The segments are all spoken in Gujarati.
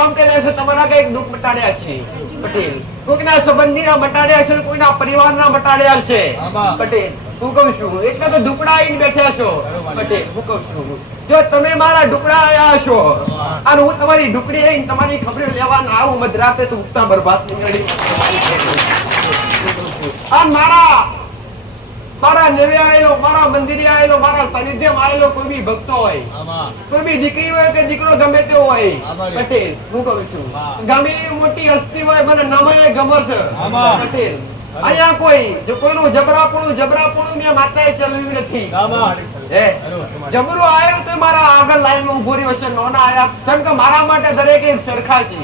કામ કર્યા છે, તમારા કઈક દુઃખ મટાડ્યા છે પટેલ, કોઈના સંબંધીના મટાડ્યા છે, કોઈના પરિવારના મટાડ્યા છે પટેલ, હું કહું છું એટલે તો ઢુકડા આવીને બેઠા છો પટેલ, હું કહું છું જો તમે મારા ઢુકડા આયા છો અને હું તમારી ઢુકડી આવીને તમારી ખબર લેવા ના આવું મધરાતે તો ઉગતા બરબાદ નીકળી આ મારા નેવે આવેલો, મારા મંદિરે આવેલો, મારા સાનિધ્યમાં આવેલો કોઈ બી ભક્તો હોય, કોઈ બી દીકરી હોય કે દીકરો ગમે તે હોય પટેલ, હું કહું છું ગમે મોટી હસ્તી હોય મને નામે ગમે છે પટેલ, અહીંયા કોઈ જો કોઈનું જબરાપણું મેં માતાએ ચલાવ્યું નથી, જબરો આવ્યો તો મારા આગળ લાઈનમાં ઉભો રહ્યો છે, નોના આયા કેમ કે મારા માટે દરેક એક સરખા છે,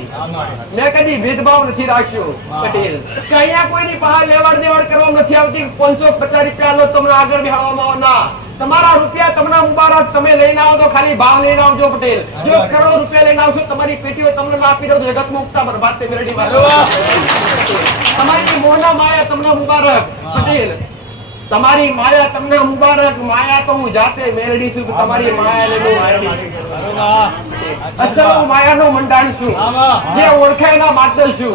મેં કદી ભેદભાવ નથી રાખ્યો પટેલ, કે અહીંયા કોઈની પાસે લેવડ દેવડ કરવા નથી આવતી, 550 રૂપિયા લો તમને આગળ બેહાડવામાં ના, તમારા રૂપિયા તમને મુબારક, તમે લઈને આવો તો ખાલી ભાવ લઈને આવજો પટેલ, જો કરોડ રૂપિયા લઈને આવશો તમારી પેટીઓ તમને ના આપી દો તો જગત મુક્તા બરબાદ તે મેરડી માં, તમારી મોહના માયા તમને મુબારક પટેલ, તમારી માયા તમને મુબારક, માયા તો હું જાતે મેળવી છું, તમારી માયા ને અસલ માયાનો મંડાણ છું, જે ઓળખાય ના માત્ર છું,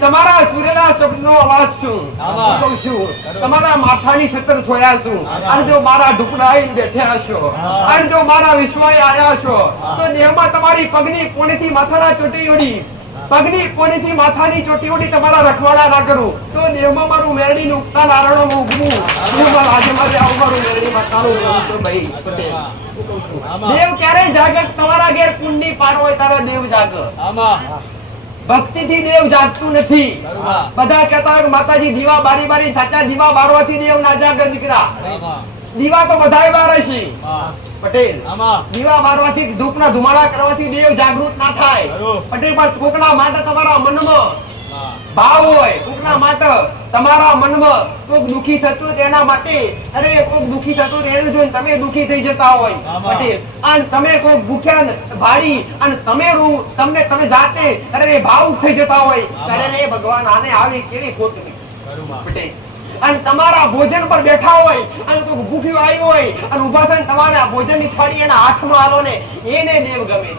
તમારા સૂર્યના શબ્દનો અવાજ છું, કહું છું તમારા માથાની છત્ર છોયા છું, અને જો મારા ઢુકડા આવીને બેઠ્યા છો અને જો મારા વિશ્વાય આયા છો તો દેહમાં તમારી પગની પોણીથી માથાના ચોટી ઓડી, પગની પોણીથી માથાની ચોટી ઓડી તમારા રખવાડા ના કરું તો દેહમાં મારું મેરડી નું ઉગતા નારણો ઉગવું, આજે મારે આવું મારું મેરડી માતાનું તો ભાઈ પટેલ, દેવ ક્યારે જાગે? તમારા ઘેર પુણ્ય પાર હોય તારા દેવ જાગે, ભક્તિ થી દેવ જાગતું નથી, બધા કહેતા હોય માતાજી દીવા બારી બારી, સાચા દીવા બારવાથી દેવ ના જાગે દીકરા, દીવા તો બધાય બારે છે પટેલ, દીવા બારવાથી ધૂપના ધુમાડા કરવાથી દેવ જાગૃત ના થાય પટેલ, પણ કોકના માટે તમારા મનમાં ભાવ હોય, કોકના માટે તમારા મનમાં કોક દુખી થતું તેના માટે, અરે કોક દુખી થતું એને જોઈને તમે દુખી થઈ જતા હોય પટેલ, અને તમે કોક ભૂખ્યા ભાડી અને તમે જાતે અરે ભાવુક થઈ જતા હોય, અરે ભગવાન આને આવી કેવી ખોટ પટેલ, અને તમારા ભોજન પર બેઠા હોય અને કોઈ ભૂખ્યું આવ્યું હોય અને ઉભા થઈને તમારા ભોજનની થાળી એના હાથમાં આલો ને એને દેવ ગમે,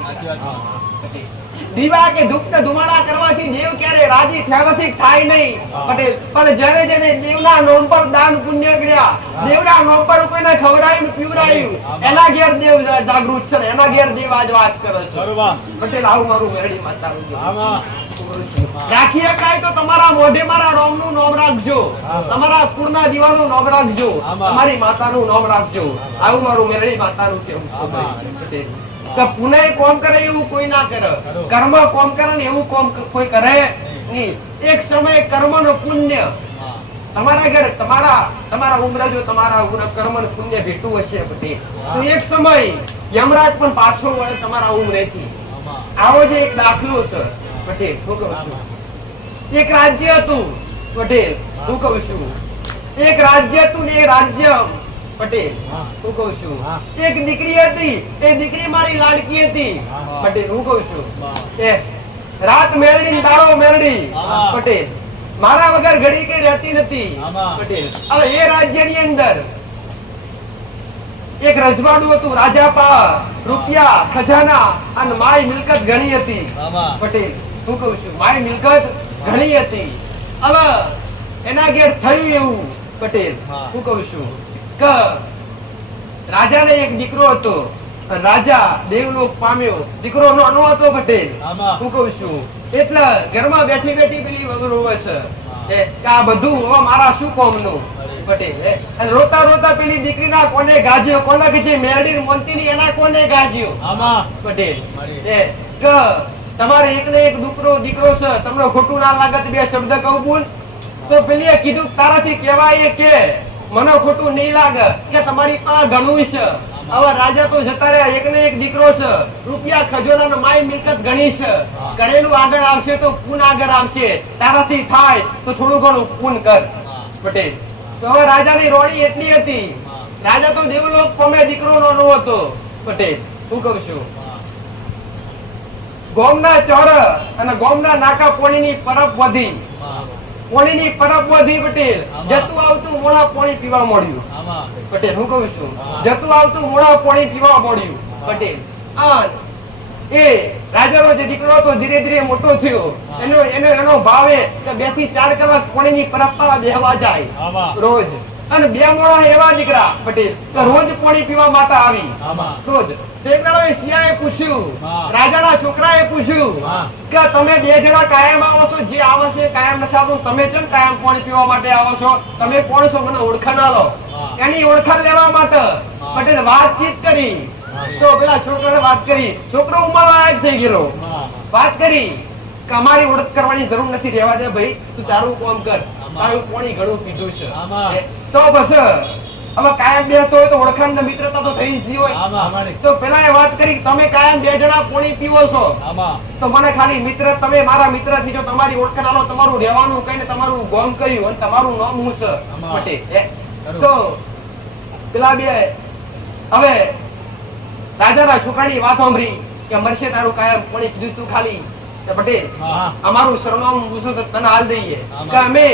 દીવા કે ધૂપના ધુમાડા કરવાથી દેવ ક્યારે રાજી થયા નથી, થાય નહીં પટેલ, પણ જ્યારે જેને દેવના નામ પર દાન પુણ્ય કર્યા, દેવના નામ પર કોઈને ખવડાવ્યું પીવડાવ્યું, એના ઘેર દેવ જાગૃત છે, એના ઘેર દેવ આજ વાસ કરે છે પટેલ, આવું મારું મેરડી માતાનું રાખી શકાય તો તમારા મોઢે મારા રોમ નું નામ રાખજો, તમારા કુળના દીવાનું નામ રાખજો, તમારી માતાનું નામ રાખજો, આવું મારું મેરડી માતાનું કેવું પટેલ, કે પુનઃ કોમ કરે એવું કોઈ ના કરે, કર્મ કોમ કરે ને એવું કોમ કોઈ કરે નહીં, એક સમય કર્મ નો પુણ્ય તમારા ઘર તમારા ઉમરા જો તમારા કર્મ નું પુણ્ય ભેટું હશે પટેલ, તો એક સમય યમરાજ પણ પાછો વળે તમારા ઉમરેથી, આવો જે એક દાખલો છે પટેલ, હું કહું છું એક રાજ્ય હતું પટેલ, હું કહું છું એક રાજ્ય હતું ને એ રાજ્ય પટેલ, હું કહું છું એક દીકરી હતી, એ દીકરી મારી લાડકી હતી પટેલ, હું કહું છું એ રાત મેરડી દાડો મેરડી પટેલ, મારા વગર ઘડી કઈ રહેતી નથી પટેલ, હવે એ રાજ્યની અંદર એક રજવાડું હતું, રાજા પાસે રૂપિયા ખજાના અને માય મિલકત ઘણી હતી પટેલ, હું કહું છું માય મિલકત ઘણી હતી, હવે એના ઘેર થયું એવું પટેલ, હું કહું છું કે રાજાને એક દીકરો હતો, રાજા દેવલોક પામ્યો, દીકરો નાનો હતો પટેલ, હું કહું છું એટલે ઘરમાં બેઠી બેઠી પેલી વગર હોય છે કે આ બધું મારા શું કોમનું પટેલ, રોતા રોતા પેલી દીકરીના કોને ગાજ્યો, કોને કે જે મેરડી મોનતી ની એના કોને ગાજ્યો પટેલ, કે તમારે એક ને એક દીકરો છે, તમને ખોટું ના લાગે બે શબ્દ કહું બોલ, તો પેલી કીધું તારાથી કહેવાય કે મને ખોટું નહીં લાગે કે તમારી પાસે ઘણું છે, હવે રાજા તો જતા રહ્યા, એક ને એક દીકરો છે, રૂપિયા ખજોના માય મિલકત ઘણી છે, કરેલું આગળ આવશે તો પૂન આગળ આવશે, તારાથી થાય તો થોડું ઘણું પૂન કર પટેલ, તો હવે રાજાની રોણી એટલી હતી, રાજા તો દેવલોક પમે દીકરો નો હતો પટેલ, હું કહું છું ગોમના ચોર અને ગોમના નાકા પોણીની પરબ વધી, પોણીની પરબ વધી પટેલ, જતું આવતું મોડા પોણી પીવા મળ્યું પટેલ, હું કહું છું જતું આવતું મોડા પોણી પીવા મળ્યું પટેલ, એ રાજાનો જે દીકરો હતો ધીરે ધીરે મોટો થયો. એનો ભાવ એ કે 2 થી 4 કલાક પાણીની પરપા બેહવા જાય રોજ. અને 2 મોણા એવા દીકરા પટેલ કે રોજ પાણી પીવા માટે આવી રોજ. એક દાડો શિયાળે પૂછ્યું, રાજાના છોકરાએ પૂછ્યું કે તમે 2 જણા કાયમ આવો છો, જે આવે છે કાયમ નથી આવતું, તમે કેમ કાયમ પાણી પીવા માટે આવો છો, તમે કોણ છો, મને ઓળખાણ આલો. એની ઓળખાણ લેવા માટે પટેલ વાતચીત કરી. તો પેલા છોકરાને વાત કરી, છોકરો ઉંમરલાયક થઈ ગયેલો. વાત કરી કે અમારી ઓળખ કરવાની જરૂર નથી, રહેવા દે ભાઈ, તું તારું કામ કર, તારું પાણી ઘણું પીધું છે. તો બસ હવે કાયમ બેસતો હોય તો ઓળખાણ ને મિત્રતા તો થઈ જ હોય. તો પેલા એ વાત કરી, તમે કાયમ 2 જણા પાણી પીવો છો, તો મને ખાલી મિત્ર, તમે મારા મિત્ર થી જો તમારી ઓળખાણ આલો, તમારું રહેવાનું કઈ, તમારું ગામ કયું અને તમારું નામ શું છે પટેલ. તો પેલા બે હવે રાજાના છોકરાની વાત સાંભળી કે મરશે તારું કાયમ પાણી પીધું તું ખાલી પટેલ, અમારું સરનામું પૂછો તો તને હાલ દઈએ કે અમે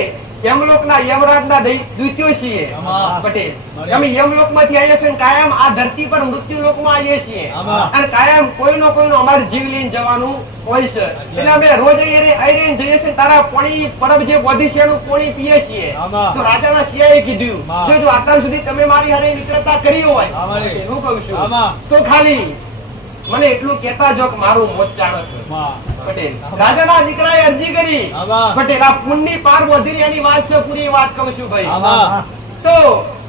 યમલોકના યમરાજના દૂત્યો છીએ પટેલ. અમે યમલોક માંથી આવીએ છીએ, કાયમ આ ધરતી પર મૃત્યુ લોકમાં આવીએ છીએ, અને કાયમ કોઈનો અમારે જીવ લઈને જવાનું હોય છે. એટલે અમે રોજ અહીં જઈએ છીએ, તારા પાણી પરબ જે વધી છે એનું પાણી પીએ છીએ. તો રાજાના શિયાએ કીધું, જો અત્યાર સુધી તમે મારી હારે મિત્રતા કરી હોય, હું કહું છું, તો ખાલી મને એટલું કહેતા જો કે મારું મોત ચાલે છે પટેલ. રાજાના દીકરાએ અરજી કરી પટેલ, આ પુણ્યની પાર વધી એની વાત છે, પૂરી વાત કહું છું ભાઈ. તો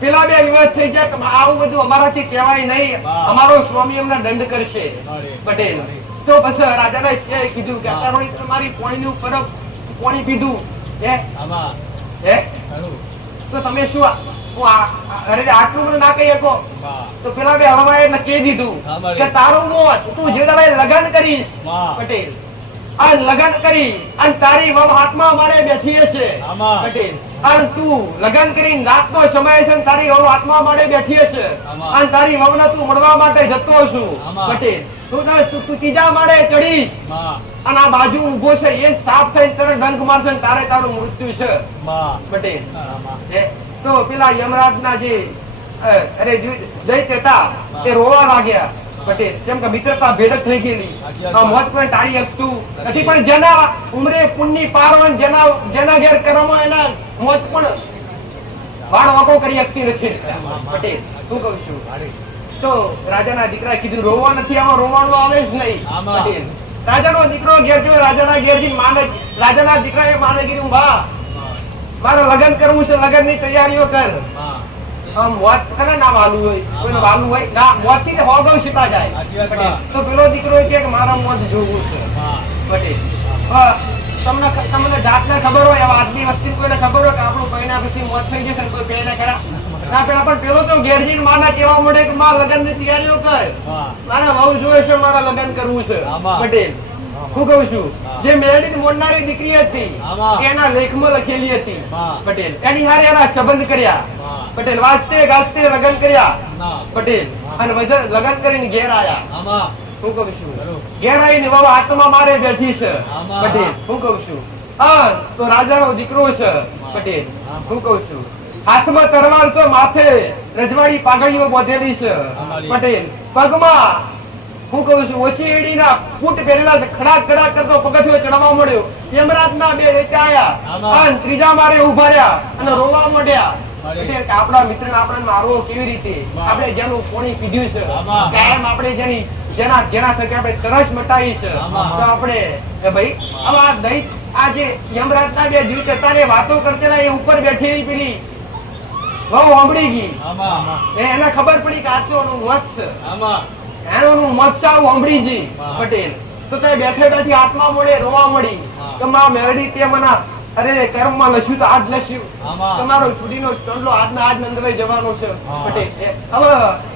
પેલા બે વિવાદ થઈ જાય કે આવું બધું અમારાથી કહેવાય નહીં, અમારો સ્વામી અમને દંડ કરશે પટેલ. તો પછી રાજાના શિયાએ કીધું કે અત્યારે તમારી પાણીનું પરબ પાણી પીધું તો તમે શું અરે આટલું મને ના કહી શકો. તો પેલા બે હવામાં એટલે કહી દીધું કે તારું મોત, તું જે દાડે લગન કરીશ પટેલ, આ લગન કરી અને તારી વહુ હાથમાં મારે બેઠી હશે પટેલ, અને તું લગન કરીને રાતનો સમય છે, તારી વહુ હાથમાં મારે બેઠી હશે, અને તારી વહુને તું મળવા માટે જતો છું પટેલ. તું ત્રીજા માળે ચડીશ અને આ બાજુ ઉભો છે, એ સાફ થઈને તને ડંક મારશે, તારે તારું મૃત્યુ છે પટેલ. તો પેલા યમરાજના જે દૈત્ય હતા એ રોવા લાગ્યા પટેલ, કેમ કે મિત્રતા ભેડક થઈ ગયેલી, મોત કોઈ ટાળી શકતું નથી. પણ જેના ઉંમરે પુણ્ય પાર હોય, જેના ઘેર કર્મ એના મોત પણ વાળ વાંકો કરી શકતી નથી પટેલ. શું કહું છું, તો રાજાના દીકરા કીધું રોવા નથી, આમાં રોવાનું આવે જ નહીં પટેલ. રાજાનો દીકરો ઘેર ગયો, રાજાના ઘેરથી માને, રાજાના દીકરાએ માને કીધું, બા મારે લગન કરવું છે, લગન ની તૈયારીઓ કર. મોત કરે ના વાલું હોય, કોઈને વાલું હોય ના, મોત થી હોગવ સીતા જાય. તો પેલો દીકરો કે મારા મોત જોવું છે પટેલ. તમને જાતને ખબર હોય, આજની વસ્તી કોઈને ખબર હોય કે આપણું પૈણા પછી મોત થઈ જશે, કોઈ પહેલા ખરા ના પેલા. પણ પેલો તો ઘેરજીને માના કેવા મળે કે મારા લગન ની તૈયારીઓ કર, મારા વહુ જોવે છે, મારા લગન કરવું છે પટેલ. હું કહું છું, જે મેરડી મોડનારી દીકરી હતી એના લેખમાં લખેલી હતી પટેલ, એની હારે એના સંબંધ કર્યા પટેલ, વાંચતે ગાજતે લગન કર્યા પટેલ, અને લગન કરીને ઘેર આયા. હું કહું છું, ઘેર આવીને વહુ હાથમાં મારે બેઠી છે પટેલ. હું કહું છું, તો રાજાનો દીકરો છે પટેલ. હું કહું છું, હાથમાં તરવાર છે, માથે રજવાડી પાઘડીઓ બાંધેલી છે પટેલ, પગમાં હું કહું છું ઓશીડીના ફૂટ પહેરેલા ખડાક ખડાક કરતો પગથિયો ચડવા મળ્યો. યમરાજના બે દૈત્ય આયા અને ત્રીજા મારે ઉભા રહ્યા અને રોવા માંડ્યા પટેલ કે આપણા મિત્રને આપણે મારવો કેવી રીતે, આપણે જેનું પાણી પીધું છે, કાયમ આપણે જેના થકી આપણે તરસ મટાવી છે, તો આપણે ભાઈ આવા દૈત આ જે યમરાજના બે દૈત્ય હતા ને વાતો કરતેલા, એ ઉપર બેઠેલી પેલી વહુ સાંભળી ગઈ, એને ખબર પડી કે આચોનું મત છે, એનું મત સાવ સાંભળીજી પટેલ. તો તે બેઠે બેઠી આત્મા મળે રોવા મળી કે માં મેરડી તે મને અરે કર્મમાં લસ્યું તો આજ લસ્યું, તમારો છોડીનો ટંડલો આજના આજ નંદભાઈ જવાનો છે પટેલ. હવે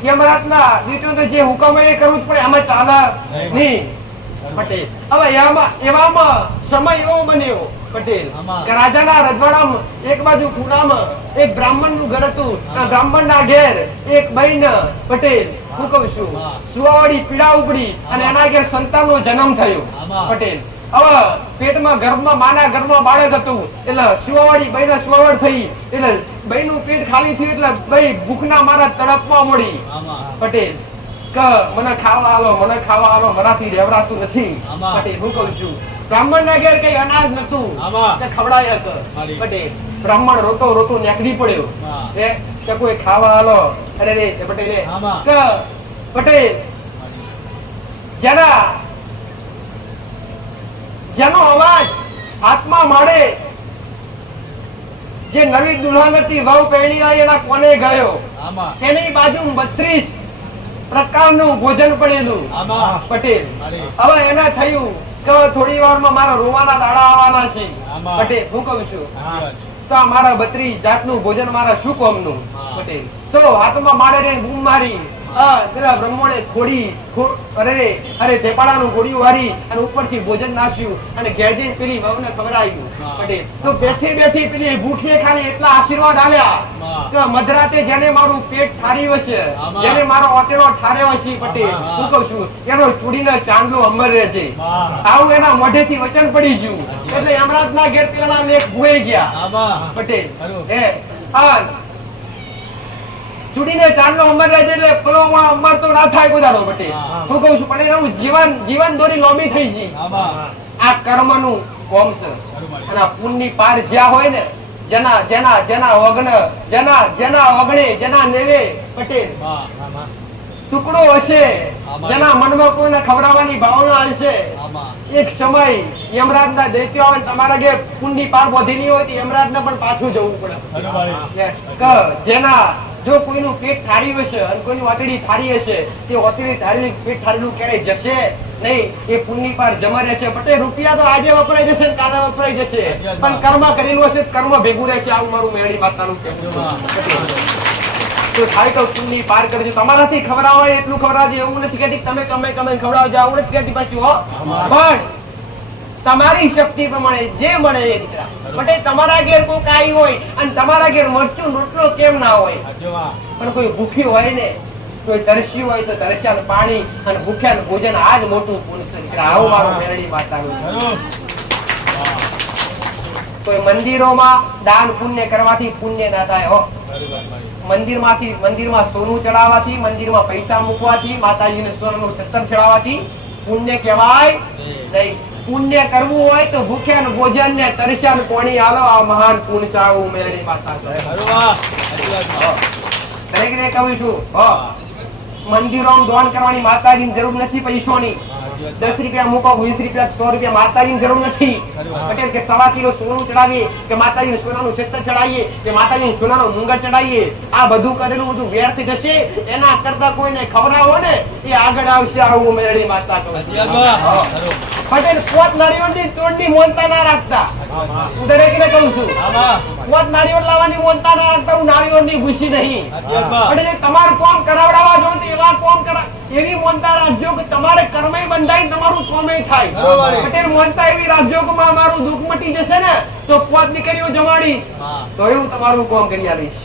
યમરાજના દીકરો તો જે હુકમ એ કરવું જ પડે, આમાં ચાલે નહીં પટેલ. હવે એવામાં સમય એવો બન્યો પટેલ કે રાજાના રજવાડામાં એક બાજુ ખૂણામાં એક બ્રાહ્મણ નું ઘર હતું, બ્રાહ્મણ ના ઘેર એક બહેન પટેલ. હું કહું છું, સુવાવડી પીડા ઉપડી અને એના ઘેર સંતાન નો જન્મ થયો પટેલ. હવે પેટમાં ગર્ભમાં માના ગર્ભમાં બાળક હતું, એટલે સુવાવડી બહેને સુવાવડ થઈ, એટલે બહેનું પેટ ખાલી થયું, એટલે ભાઈ ભૂખના મારા તડપવા મળી પટેલ. કે મને ખાવા આલો મરાથી રેવરાતું નથી. પટેલ હું કહું છું બ્રાહ્મણ ના ઘેર કઈ અનાજ નતું કે ખવડાય કે પટેલ બ્રાહ્મણ રોતો નેકડી પડ્યો કે કોઈ ખાવા આલો. અરે રે પટેલે કે પટેલ જેનો અવાજ હાથમાં મળે જે નવી દુલ્હન હતી વહુ પહેણી આવી એના કોને ગયો એની બાજુ 32 પ્રકારનું ભોજન પડેલું. પટેલ હવે એને થયું કે થોડી વારમાં મારા રોવાના દાડા આવવાના છે. પટેલ હું કહું છું તો મારા 32 જાતનું ભોજન મારા શું કોમનું. પટેલ તો હાથમાં મારે રે બૂમ મારી પેલા બ્રહ્મણે અરે ધેપાડાનું ગોળીઓ વારી અને ઉપરથી ભોજન નાખ્યું અને ઘેર જઈને પેલી વહુને ખવડાવ્યું. પટેલ તો બેઠી પેલી ભૂખીએ ખાલી એટલા આશીર્વાદ આલ્યા કે મધરાતે જેને મારું પેટ ઠાર્યું હશે જેને મારો ઓટેલો ઠાર્યો હશે પટેલ હું કહું છું એનો ચૂડીનો ચાંદલો અમર રહેશે. આવું એના મોઢેથી વચન પડી ગયું એટલે યમરાજના ઘેર પેલા લેખ ભૂઈ ગયા. પટેલ ચૂડીને ચાંદલો અમર રહે એટલે પેલોમાં અમર તો ના થાય કોદાડો. પટેલ હું કહું છું પણ એનું જીવન દોરી લોબી થઈ ગઈ. આ કર્મનું કોમ છે અને આ પુણ્યની પાર જ્યાં હોય ને જેના વગણે જેના નેવે પટેલ ટુકડો હશે જેના મનમાં કોઈને ખવડાવવાની ભાવના હશે એક સમય યમરાજના દૈત્યો આવે તમારા ઘેર પુણ્યની પાર વધેલી હોય તો યમરાજને પણ પાછું જવું પડે. જો કોઈનું પેટ ઠાર્યું હશે અને કોઈની વાતડી ઠારી હશે તે વાતડી ઠારી પેટ ઠારેલું ક્યારેય જશે નહીં. એ પુણ્યની પાર જમા રહેશે. પટેલ રૂપિયા તો આજે વપરાઈ જશે ને કાલે વપરાઈ જશે પણ કર્મ કરેલું હશે કર્મ ભેગું રહેશે. આવું મારું મેળી માતાનું કહેવું. તો થાય તો પુણ્યની પાર કરજો. તમારાથી ખવડાવાય એટલું ખવડાવજો. એવું નથી કહેતી તમે ખવડાવજો આવું નથી કહેતી પાછું પણ તમારી શક્તિ પ્રમાણે જે મળે એ દીકરા. પટેલ તમારા ઘેર કોઈ કાઈ હોય અને તમારા ઘેર મરચું રોટલો કેમ ના હોય પણ કોઈ ભૂખ્યું હોય ને કોઈ તરસ્યું હોય તો તરસ્યાનું પાણી અને ભૂખ્યાનું ભોજન આ જ મોટું પુણ્ય છે દીકરા. આવું મારું મેરડી માતાનું. કોઈ મંદિરોમાં દાન પુણ્ય કરવાથી પુણ્ય ના થાય હો. મંદિરમાં સોનું ચડાવવાથી મંદિરમાં પૈસા મૂકવાથી માતાજીને સોનાનું છત્તર ચડાવવાથી પુણ્ય કહેવાય નહીં. પુણ્ય કરવું હોય તો ભૂખ્યા ભોજન ને તરસ્યા પાણી આલો. આ મહાન પુણ્ય છે. આવું મેરડી માતા દરેકને કહું છું મંદિરોમાં દાન કરવાની માતાજીની જરૂર નથી. પૈસોની 10 રૂપિયા મૂકો 20 રૂપિયા 100 રૂપિયા માતાજીની જરૂર નથી. પટેલ કે 1.5 કિલો સોનું ચડાવીએ કે માતાજીને સોનાનું છત્ર ચડાવીએ કે માતાજીને સોનાનો મુંગર ચડાવીએ આ બધું કરેલું બધું વ્યર્થ જશે. એના કરતા કોઈને ખવડાવો ને એ આગળ આવશે. આવું મેરડી માતા કહું. પટેલ પોત નાળિયેરની તોડની મોનતા ના રાખતા. હું દરેકને કહું છું પોત નાળિયેર લાવવાની મોનતા ના રાખતા. હું નાળિયેરની ભૂસી નહીં. પટેલ તમારું કામ કરાવડાવવા જો એવા કામ એવી મોનતા રાખજો કે તમારે કર્મય બંધાય તમારું કામય થાય. પટેલ મોનતા એવી રાખજો કે મારું દુઃખ મટી જશે ને તો પોત દીકરીઓ જમાડીશ તો એવું તમારું કામ કરી આલીશ.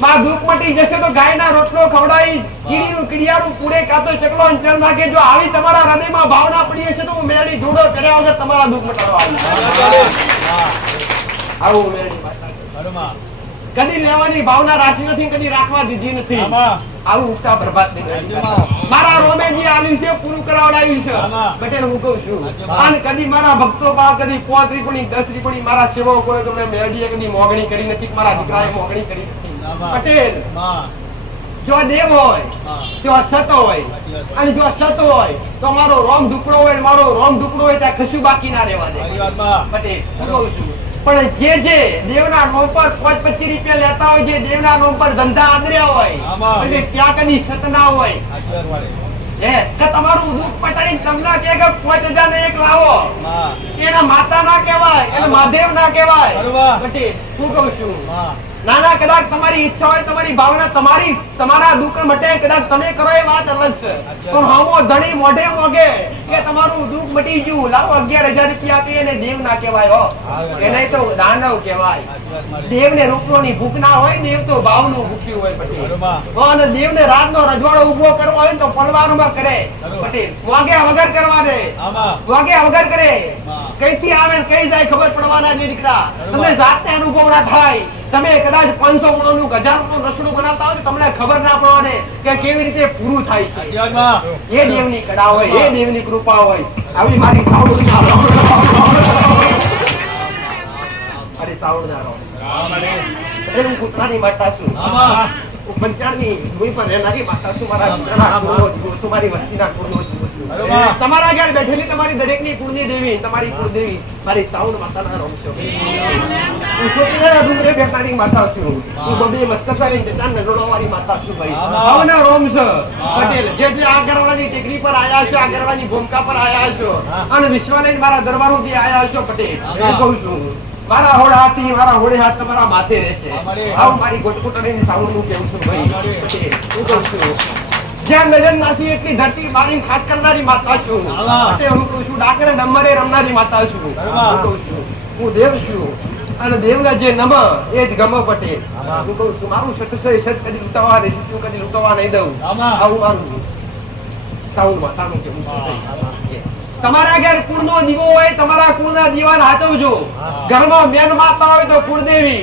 માં દુઃખ મટી જશે તો ગાયના રોટલો ખવડાવીશ. કીડિયારું કુડે કાતો ચકલો અંચળ નાખે. જો આવી તમારા હૃદયમાં ભાવના પડી હશે તો હું મેરડી જોડો કર્યા વગર તમારા દુઃખ મટાડવા આવું મેરડી માતા. કદી લેવાની ભાવના રાશી નથી કદી રાખવા દીધી નથી. આવું ઉઠતા પ્રભાત મારા રોમેજી આલ્યું છે પૂરું કરાવડાવ્યું છે. પટેલ હું કહું છું અને કદી મારા ભક્તો પા કદી 5 રૂપિયાની 10 રૂપિયાની મારા સેવકોએ તમને મેરડીએ કદી મોગણી કરી નથી. મારા દીકરાએ મોગણી કરી નથી. પટેલ જો દેવ હોય જો સત હોય અને જો સત હોય તો મારો રોમ ઢુકડો હોય મારો રોમ ઢુકડો હોય ત્યાં કશું બાકી ના રહેવા દે. પટેલ હું કહું છું પણ જે દેવના નોમ પર 25 રૂપિયા લેતા હોય જે દેવના નોમ પર ધંધા આદર્યા હોય એટલે ત્યાં કદી સત ના હોય તમારું દુઃખ પટાડીને તમને કે 5000 ને એક લાવો એના માતા ના કહેવાય એને મહાદેવ ના કહેવાય. પટેલ હું કહું છું નાના કદાચ તમારી ઈચ્છા હોય તમારી ભાવના તમારા દુઃખ મટે કદાચ તમે કરો એ વાત અલગ છે પણ હમો ધણી મોઢે મોગે કે તમારું દુઃખ મટી ગયું લાવો 11000 રૂપિયા આપી એને દેવ ના કહેવાય હો. એને તો દાનવ કહેવાય. દેવને રૂપલોની ભૂખ ના હોય. દેવ તો ભાવનું ભૂખ્યું હોય. પટેલ અને દેવને રાતનો રજવાડો ઉભો કરવો હોય તો પલવારમાં કરે. પટેલ વાગ્યા વગર કરવા દે વાગ્યા વગર કરે કઈથી આવે ને કઈ જાય ખબર પડવાના નહીં દીકરા. તમને જાતને અનુભવ ના થાય. તમે કદાચ 500 મણનું 1000 મણનું રસોડું બનાવતા હોય તો તમને ખબર ના પડે કે કેવી રીતે પૂરું થાય છે. એ દેવની કળા હોય, એ દેવની કૃપા હોય. આવી મારી સાવડના અરે સાવડના રો હું કુતરાની માતા છું. પંચાળની ભૂમિ પર રહેનારી માતા છું. મારા મિત્રના કુળનો તમારી વસ્તીના કુળનો છું. તમારા ઘર બેઠેલી તમારી દરેકની કુળની દેવી, તમારી કુળદેવી મારી સાઉન્ડ માતાના રોમ છો. હું સોતીના ડુંગરે બેઠાની માતા છું. હું બબે મસ્તકાની જતા નજોડવાળી માતા છું ભાઈ. આવના રોમ છો પટેલ. જે આ ગરવાળાની ટેકરી પર આયા છો, આ ગરવાળાની ભૂમિકા પર આયા છો અને વિશ્વાલય મારા દરબારોથી આયા છો પટેલ. હું કહું છું મારા હોડ હાથી, મારા હોડે હાથ તમારા માથે રહેશે. આવ મારી ગોટકોટડીની સાઉન્ડ હું કેવું છું ભાઈ પટેલ. હું કહું છું જ્યાં નજર નાસી એટલી ધરતી મારી ખાટ કરનારી માતા છું. હું કહું છું ડાકરે નંબરે રમનારી માતા છું. હું કહું છું હું દેવ છું અને દેવના જે નમ એ જ ગમ પટેલ. હું કહું છું મારું સટસે સટ કદી લૂંટાવા દે, તું કદી લૂંટાવા નહીં દઉં. આવું મારું સાઉન્ડ માતાનું કેવું છું. તમારા ઘર કુળનો દીવો હોય, તમારા કુળના દીવાને હાચવજો. ઘરમાં મેન માતા હોય તો કુળદેવી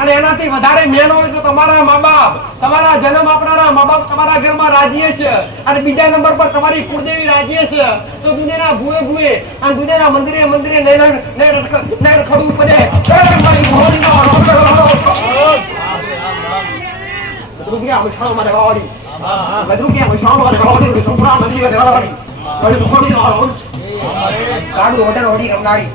અને એનાથી વધારે મેન હોય તો તમારા મા-બાપ, તમારા જન્મ આપનારા મા-બાપ તમારા ઘરમાં રાજી છે અને બીજા નંબર પર તમારી કુળદેવી રાજી છે તો દુનિયાના ભૂએ ભૂએ અને દુનિયાના મંદિરે મંદિરે નહીં રખડવું પડે. રૂપિયા વિશાળ મારે વાળી રૂપિયા વિશાળ મારે વાળી છોકરા મંદિરે વાળી કાડું ઓર્ડર ઓડી રમનારી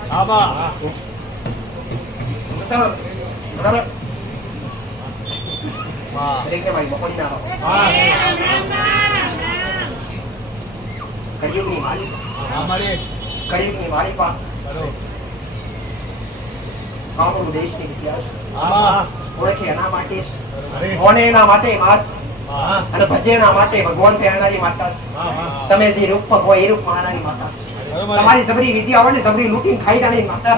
કળિયુગની માલિકા કામરૂ દેશની ઇતિહાસ ઓળખે એના માટે કોને એના માટે માસ અને ભજેના માટે ભગવાન થયાનારી માતા. તમે જે રૂપ હોય એ રૂપ માનારી માતા. તમારી જબરી વિદ્યા આવડે જબરી લૂંટીને ખાઈ જાણી માતા.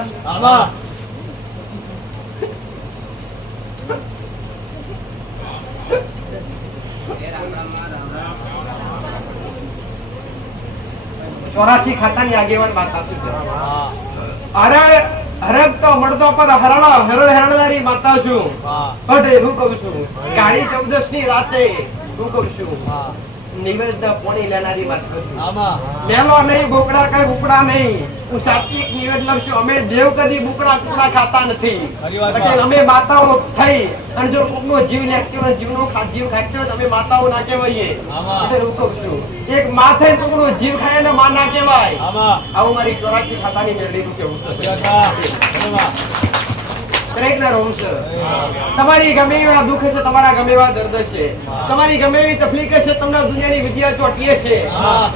ચોરાસી ખાતાની આગેવાન માતા છું. અરે હરક તો મળતો પર હરણદારી માતા છું. પટેલ હું કહું છું કાળી 14 ની રાતે હું કહું છું નિવેદ પોણી લેનારી માતા છું. મેલો નહીં, બોકડા કઈ બુકડા નહીં. હું સાત્વિક નિવેદ લઉં છું. અમે દેવ કદી બુકડા કુકડા ખાતા નથી પટેલ. અમે માતાઓ થઈ અને જો કોકનો જીવ લેખતો જીવનો જીવ ખાતો અમે માતાઓ ના કહેવાઈએ. પટેલ હું કહું છું એક માં થઈ કોકનો જીવ ખાય ને માં ના કહેવાય. આવું મારી 84 ખાતાની મેળવીનું કેવું છે. દરેકના રોમ છે. તમારી ગમે એવા દુઃખ છે, તમારા ગમે એવા દર્દ છે, તમારી ગમે એવી તકલીફ છે, તમને દુનિયાની વિદ્યા ચોટીએ છે.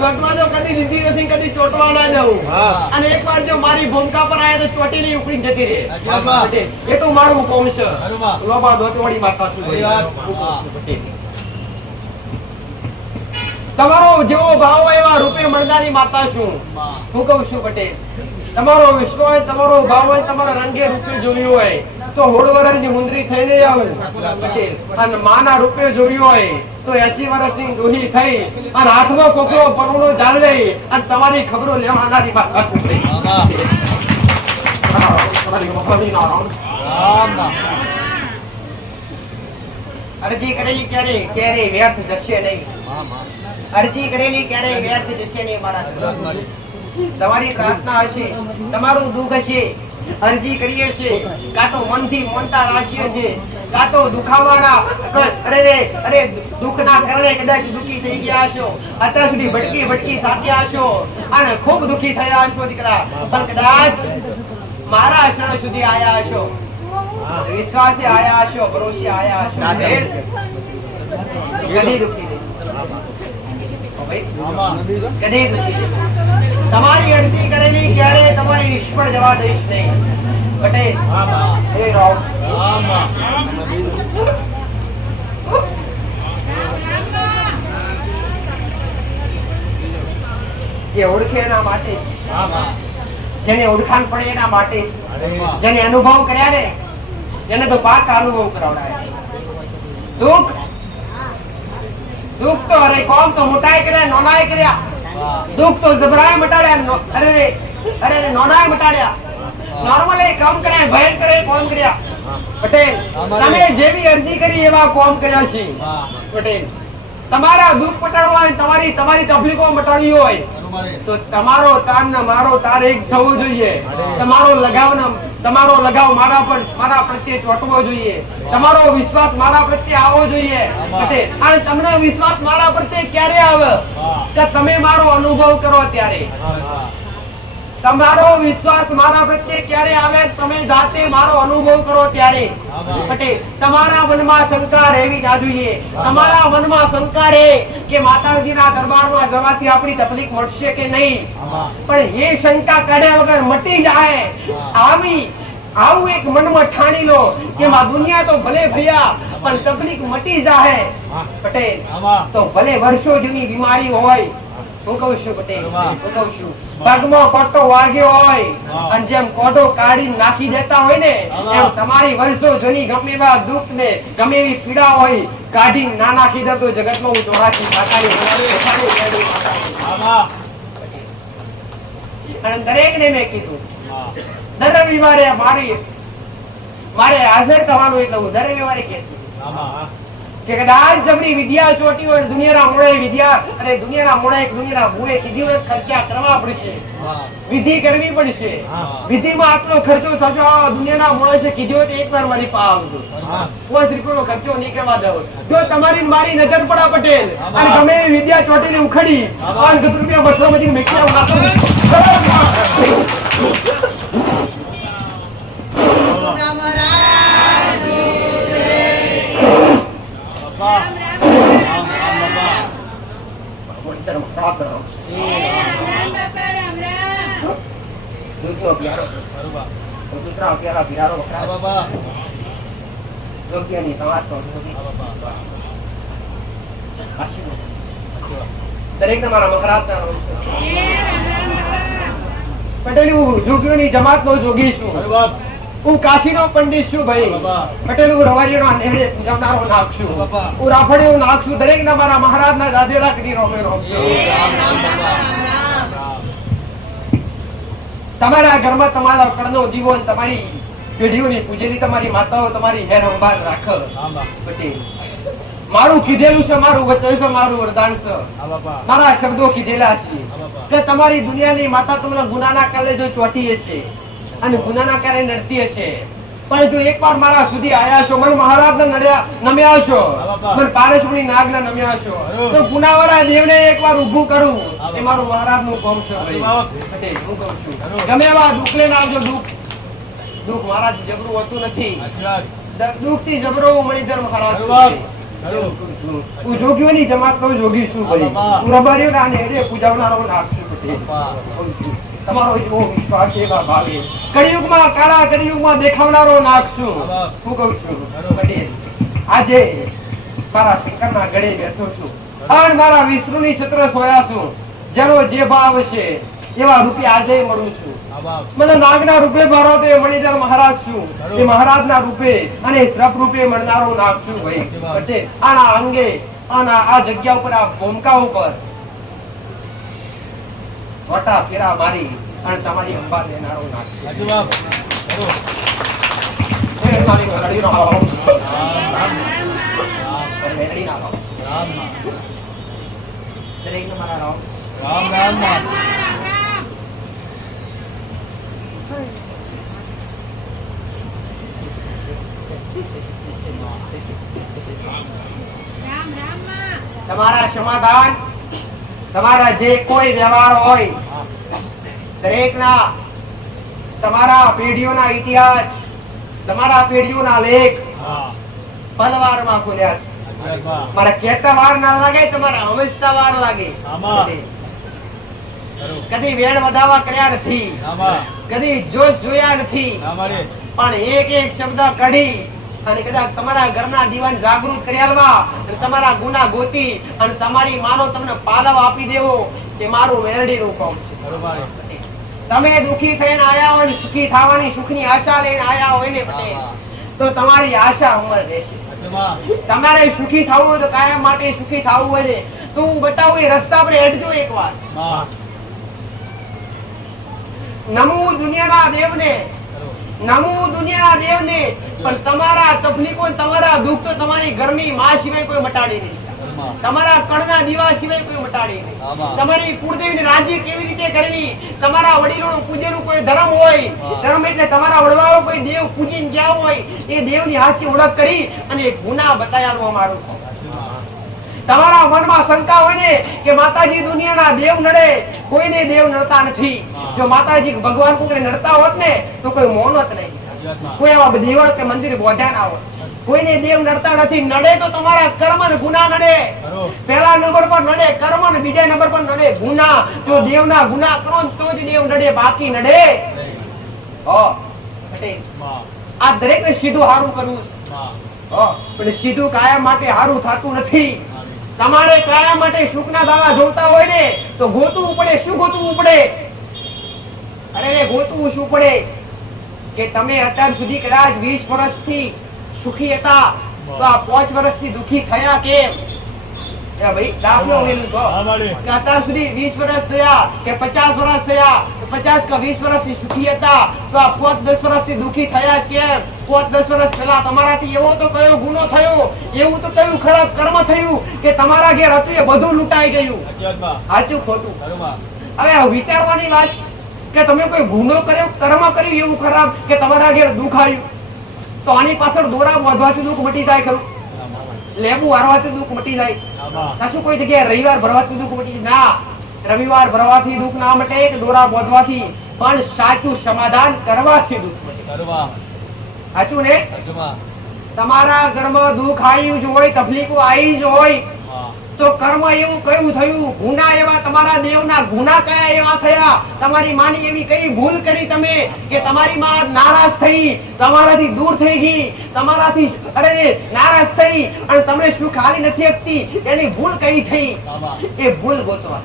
ચોટવા તો કદી લીધી નથી, કદી ચોટવા ના દઉં. અને એકવાર જો મારી ભૂમિકા પર આયા તો ચોટીની ઉપડી જતી રહે. એ તો મારું કોમ છે. લોબા દોતવાળી માતા છું. તમારો જેવો ભાવ હોય એવા રૂપે મળનારી માતા છું. હું કહું છું પટેલ તમારો વિશ્વ હોય, તમારો ભાવ હોય, તમારા રંગે રૂપે જોયું હોય તો હોળવરની મુંદરી થઈને આવું પટેલ. અને માના રૂપે જોયું હોય તો 80 વર્ષની ડોહી થઈ અને હાથનો કોકરો પરુણો જાળ લઈ અને તમારી ખબરો લેવાનારી માતા છું. અરજી કરેલી ક્યારે વ્યર્થ જશે નહીં. અરજી કરેલી ક્યારે વ્યર્થ જશે નહીં મારા. તમારી પ્રાર્થના હશે, તમારું દુઃખ હશે, અરજી કરીએ છે કાં તો મનથી મોનતા રાખીએ છે, કાં તો દુખાવાના અરે દુઃખના કારણે કદાચ દુઃખી થઈ ગયા છો. અત્યાર સુધી ભટકી થાક્યા છો અને ખૂબ દુઃખી થયા છો દીકરા. પણ કદાચ મારા શરણ સુધી આયા છો, વિશ્વાસે આયા છો, ભરોસે આયા છો. કદી દુઃખી તમારી અરજી કરેલી ક્યારે તમારી નિષ્ફળ જવા દઈશ નહીં પટેલ. જે ઓળખે એના માટે, જેને ઓળખાણ પડે એના માટે, જેને અનુભવ કર્યા ને એને તો પાક અનુભવ કરાવડાય. દુઃખ તો અરે કોમ તો મોટાઈ કર્યા, નાનાઈ કર્યા દુઃખ તો જબરાય મટાડ્યા, અરે નોનાય મટાડ્યા, નોર્મલી કામ કર્યા, ભયન કરે કોમ કર્યા. પટેલ તમે જેવી અરજી કરી એવા કોમ કર્યા છે. પટેલ તમારા દુઃખ મટાડવા હોય, તમારી તકલીફો મટાડવી હોય તો તમારો તાર ને મારો તાર એક થવો જોઈએ. તમારો લગાવ મારા પ્રત્યે ચોંટવો જોઈએ. તમારો વિશ્વાસ મારા પ્રત્યે આવવો જોઈએ. અને તમને વિશ્વાસ મારા પ્રત્યે ક્યારે આવે કે તમે મારો અનુભવ કરો ત્યારે. તમારો વિશ્વાસ મારા પ્રત્યે ક્યારે આવે, તમે જાતે મારો અનુભવ કરો ત્યારે. પટેલ તમારા મનમાં શંકા રહેવી ના જોઈએ. તમારા મનમાં શંકા રહે કે માતાજીના દરબારમાં જવાથી આપણી તકલીફ મળશે કે નહીં, પણ એ શંકા કાઢ્યા વગર મટી જાય. આવું એક મનમાં ઠાણી લો કે માં દુનિયા તો ભલે ભર્યા પણ તકલીફ મટી જાય. પટેલ તો ભલે વર્ષો જૂની બીમારી હોય, હું કહું છું પટેલ, હું કહું છું પગમાં કોટો વાગ્યો હોય અને જેમ કોટો કાઢી નાખી દેતા હોય ને, એમ તમારી વર્ષો જૂની ગમે એવા દુઃખ ને ગમે એવી પીડા હોય કાઢી ના નાખી દે તો જગતમાં હું ચોરાસી અને દરેક ને મેં કીધું દર રવિવારે મારે હાજર થવાનું, એટલે હું દર રવિવારે કહેતું કે કદાચ જબરી વિદ્યા ચોટી હોય, દુનિયાના મોડે વિદ્યા અને દુનિયાના મોડે દુનિયાના ભૂએ કીધી હોય ખર્ચા કરવા પડશે, વિધિ કરવી પડશે. વિધિમાં આટલો ખર્ચો થશે, દુનિયાના મોડે છે કીધી હોય તો એકવાર મારી પાસે આવજો, 5 રૂપિયાનો ખર્ચો નહીં કરવા દો. જો તમારી મારી નજર પડા પટેલ અને તમે વિદ્યા ચોટીને ઉખડી 5 રૂપિયા બસો બધી મેકિયા નાખો. દરેક મારા મકરાત પટેલ હું જોગીઓની જમાત નો જોગી છું. હું કાશી નો પંડિત છું ભાઈ. પટેલ હું રવાડીઓ ના નેહડે પૂજાવનારો નાખ છું, હું રાફડીઓ નાખ છું. દરેક ના મારા મહારાજ ના દાદેરા કરી રોમે રોમ. તમારા ઘરમાં તમારા કડનો દીવો, તમારી પેઢીઓની પૂજેલી તમારી માતાઓ તમારી હેર સંભાળ રાખે. પટેલ મારું કીધેલું છે, મારું વચન છે, મારું વરદાન છે, મારા શબ્દો કીધેલા છે કે તમારી દુનિયાની માતા તમને ગુનાના કારણે જો ચોટી હશે અને ગુનાના કારણે નડતી હશે, પણ જો એકવાર મારા સુધી આયા છો, મને મહારાજને નમ્યા છો, મને પારેશમણી નાગને નમ્યા છો, તો ગુનાવાળા દેવને એકવાર ઊભું કરું એ મારું મહારાજનું કામ છે ભાઈ. હું કહું છું ગમે એવા દુઃખ લઈને આવજો. દુઃખ મારા જબરું હોતું નથી, દુઃખ થી જબરો મણિધર મહારાજ. હું જોગીઓની જમાત નો જોગી છું ભાઈ. હું રબારીઓના નેહડે પૂજાવનારો નાખ છું. તમારો એવો વિશ્વાસ એવા ભાવે કળિયુગમાં કાળા કળિયુગમાં દેખાવનારો નાખ છું. હું કહું છું પટેલ આજે મારા શંકરના ગળે બેઠો છું અને મારા વિષ્ણુની છત્ર સોયા છું. જેનો જે ભાવ છે એવા રૂપે આજે મળું છું. મને નાગના રૂપે મારો તો એ મણિધર મહારાજ છું, એ મહારાજના રૂપે અને શ્રપ રૂપે મળનારો નાગ છું ભાઈ. પટેલ આના અંગે આ જગ્યા ઉપર આ ભૂમકા ઉપર વટા ફેરા મારી અને તમારી અંબા દેનારો નાગ છું. તમારા સમાધાન, તમારા જે કોઈ વ્યવહાર હોય દરેકના, તમારા પેઢીઓના ઇતિહાસ, તમારા પેઢીઓના લેખ પલવારમાં ખોલ્યા છે. મારા કહેતા વાર ના લાગે, તમારા સમજતા વાર લાગે. કદી વેણ વધાવા કર્યા નથી, કદી જોશ જોયા નથી, પણ એક એક શબ્દ કાઢી અને કદાચ તમારા ઘરના દીવાન જાગૃત કર્યાલવા અને તમારા ગુના ગોતી અને તમારી માનો તમને પાલવ આપી દેવો કે મારું મેરડીનું કામ છે. તમે દુખી થઈને આયા હોય, સુખી થવાની સુખની આશા લઈને આયા હોય ને પટેલ, તો તમારી આશા અમર રહેશે. તમારે સુખી થવું હોય તો કાયમ માટે સુખી થવું હોય ને તો હું બતાવું એ રસ્તા પર હેડજો એકવાર. નમવું દુનિયાના દેવને, નમવું દુનિયાના દેવને, પણ તમારા તકલીફો તમારા દુઃખ તો તમારી ઘરની માં સિવાય કોઈ મટાડી નહીં, તમારા કણના દીવા સિવાય કોઈ મટાડી નહીં. તમારી કુળદેવીને રાજી કેવી રીતે કરવી, તમારા વડીલોનું પૂજેલું કોઈ ધર્મ હોય, ધર્મ એટલે તમારા વડવાઓ કોઈ દેવ પૂજીને ગયા હોય એ દેવની હાથથી ઓળખ કરી અને ગુના બતાવ્યાનો અમારો. તમારા મનમાં શંકા હોય ને કે માતાજી દુનિયાના દેવ નડે, કોઈને દેવ નડતા નથી. જો માતાજી ભગવાન કોઈને નડતા હોત ને તો કોઈ મોનત નહીં, કોઈ એવા દેવળ કે મંદિર બોધ્યા ના હોત. કોઈને દેવ નડતા નથી. નડે તો તમારા કર્મ ને ગુના નડે. પહેલા નંબર પર નડે કર્મ ને બીજા નંબર પર નડે ગુના. જો દેવના ગુના કરો તો જ દેવ નડે, બાકી નડે. આ દરેક ને સીધું હારું કરવું, પણ સીધું કાયમ માટે હારું થતું નથી. તમારે કાયમ માટે સુખના દાવા જોતા હોય ને તો ગોતવું પડે. શું ગોતવું પડે? અરે રે ગોતવું શું પડે કે તમે અત્યાર સુધી કદાચ 20 વર્ષથી સુખી હતા તો આ 5 વર્ષથી દુખી થયા કેમ? ભાઈ દાખલો મેલું છો કે અત્યાર સુધી 20 વર્ષ થયા કે 50 વર્ષ થયા, 50 કે 20 વર્ષથી સુખી હતા તો આ 5-10 વર્ષથી દુખી થયા કેમ? 5-10 વર્ષ પહેલા તમારાથી એવો તો કયો ગુનો થયો, એવું તો કયું ખરાબ કર્મ થયું કે તમારા ઘેર હતું એ બધું લૂંટાઈ ગયું? સાચું ખોટું? હવે વિચારવાની વાત કે તમે કોઈ ગુનો કર્યો, કર્મ કર્યું એવું ખરાબ કે તમારા ઘેર દુઃખ આવ્યું, તો આની પાછળ દોરા બાંધવાથી દુઃખ મટી જાય ખરું? લેબુ વારવાથી દુઃખ મટી જાય? કશું કોઈ જગ્યાએ રવિવાર ભરવાથી દુઃખ મટી જાય? ના, રવિવાર ભરવાથી દુઃખ ના મટે કે દોરા બાંધવાથી, પણ સાચું સમાધાન કરવાથી દુઃખ મટે. સાચું ને? તમારા ઘરમાં દુઃખ આવ્યું જ હોય, તકલીફો આવી જ હોય તો કર્મ એવું કયું થયું, ગુના એવા તમારા દેવના ગુના કયા એવા થયા, તમારી માની એવી કઈ ભૂલ કરી તમે કે તમારી માં નારાજ થઈ, તમારાથી દૂર થઈ ગઈ, તમારાથી અરે નારાજ થઈ અને તમને સુખ હાલી નથી શકતી, એની ભૂલ કઈ થઈ? એ ભૂલ ગોતવા,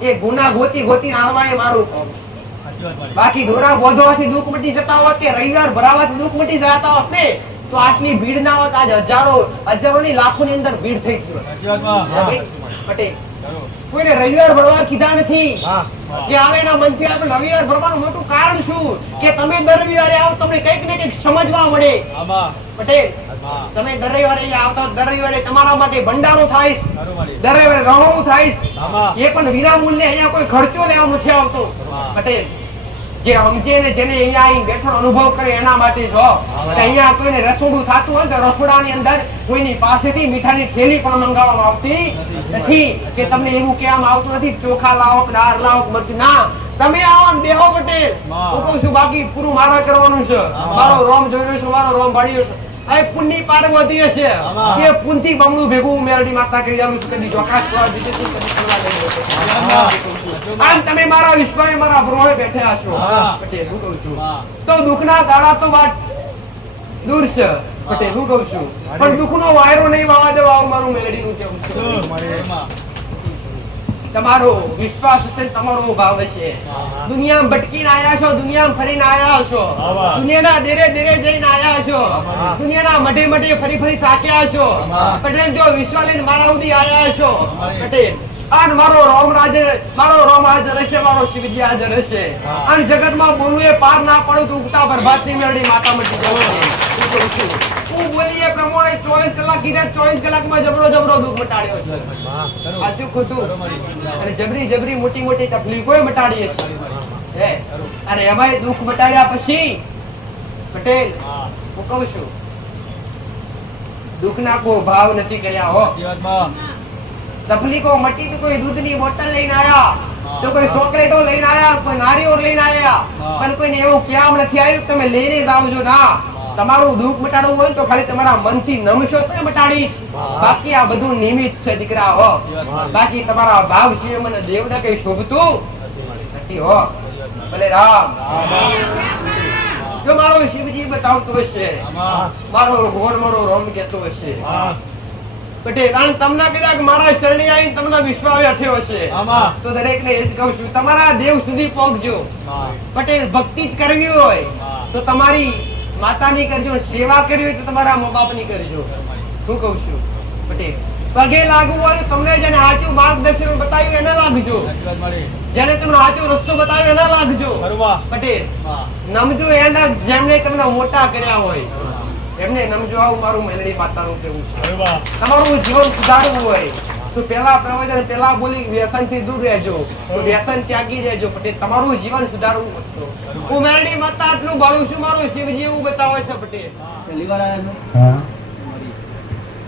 એ ગુના ગોતી ગોતી આણવા એ મારું કામ. બાકી દોરા બોધવાથી દુઃખ મટી જતા હોત કે રવિવાર ભરાવાથી દુઃખ મટી જતા હોત ને તો આટલી ભીડ ના હોત. આજ હજારોની લાખોની અંદર ભીડ થઈ ગઈ. પટેલ કોઈને રવિવાર ભરવા કીધા નથી. જે આવે એના મનથી આપણે રવિવાર ભરવાનું મોટું કારણ શું કે તમે દર રવિવારે આવો, તમને કંઈક ને કંઈક સમજવા મળે. પટેલ તમે દર રવિવારે આવતા, દર રવિવારે તમારા માટે ભંડારો થાય, દર રવિવારે રહોણું થાય, એ પણ વિના મૂલ્યે. અહીંયા કોઈ ખર્ચો લેવા નથી આવતો. પટેલ જે સમજે ને જેને અહીંયા બેઠો અનુભવ કરે એના માટે જો. અહીંયા કોઈને રસોડું થતું હોય તો રસોડાની અંદર કોઈની પાસેથી મીઠાની થેલી પણ મંગાવવામાં આવતી નથી કે તમને એવું કહેવામાં આવતું નથી ચોખા લાવો, દાળ લાવો, મરચું. ના, તમે આવો ને બેહો. પટેલ હું કહું છું બાકી પૂરું મારા કરવાનું છે. મારો રોમ જોઈ છે, મારો રોમ ભાડ્યો છે. આ પુણ્ય પાર્વતી હશે કે પુણથી બમણું ભેગું મેરડી માતા કરી આલું છું. કદી ચોકાસ કરવા દીધે કદી કરવા લઈ આમ તમે મારા વિશ્વાએ મારા બ્રોહે બેઠા છો. પટેલ હું કહું છું તો દુઃખના દાડા તો વાત દૂર છે. પટેલ હું કહું છું પણ દુઃખનો વાયરો નહીં વાવા દેવા મારું મેરડીનું કેવું છે. તમારો વિશ્વાસ હશે, તમારો ભાવ હશે. દુનિયામાં ભટકીને આયા છો, દુનિયામાં ફરીને આયા છો, દુનિયાના દેરે દેરે જઈને આયા છો, દુનિયાના મઢે મઢે ફરી ફરી થાક્યા છો. પટેલ જો વિશ્વાસ લઈને મારા સુધી આયા છો. પટેલ અને મારો રોમ હાજર હશે, મારો શિવજી હાજર હશે. અને જગતમાં બોલવું એ પાર ના પડું તો ઉગતા બરબાદની મેળડી માતા મટી જવું. હું બોલી એ પ્રમાણે 24 કલાક કીધા, 24 કલાકમાં જબરો દુઃખ મટાડ્યો છે. સાચું ખોટું? અને જબરી મોટી મોટી તકલીફો મટાડી છે. અને એમાં દુઃખ મટાડ્યા પછી પટેલ હું કહું છું દુઃખના કોઈ ભાવ નથી કર્યા હો. તકલીફો મટી તો કોઈ દૂધની બોટલ લઈને આયા, તો કોઈ ચોકલેટો લઈને આયા, કોઈ નારિયેળ લઈને આયા, પણ કોઈને એવું ક્યામ નથી આવ્યું તમે લઈને જ આવજો. ના, તમારું દુઃખ મટાડવું હોય તો ખાલી તમારા મનથી નમશો તો મટાડીશ. બાકી આ બધું નિમિત્ત છે દીકરા હો. બાકી તમારા ભાવ સિવાય મને દેવના કઈ શોભતું નથી હો. ભલે રામ. જો મારો શિવજી બતાવતો હશે, મારો ઘોર મોડો રોમ કહેતો હશે. પટેલ અને તમને કદાચ મારા શરણે આવી તમને વિશ્વાસ થયો હશે તો દરેક ને એ જ કહું છું તમારા દેવ સુધી પહોંચજો. પટેલ ભક્તિ જ કરવી હોય તો તમારી માતાની કરજો, સેવા કરવી હોય તો તમારા મા બાપની કરજો. શું કહું છું પટેલ? પગે લાગવું હોય તમને જેને સાચું માર્ગદર્શન બતાવ્યું એને લાગજો, જેને તમને સાચો રસ્તો બતાવ્યો એને લાગજો. પટેલ નમજો એના જેમને તમને મોટા કર્યા હોય એમને નમજો. આવું મારું મેલડી માતાનું કેવું છે. તમારું જીવન સુધારવું હોય તો પેલા પ્રવચન પેલા બોલી વ્યસન થી દૂર રહેજો, તો વ્યસન ત્યાગી રહેજો. પટેલ તમારું જીવન સુધારવું પડશે. હું મેલડી માતા આટલું બાળું છું, મારું શિવજી એવું બતાવે છે. પટેલ પહેલી વાર આયા હા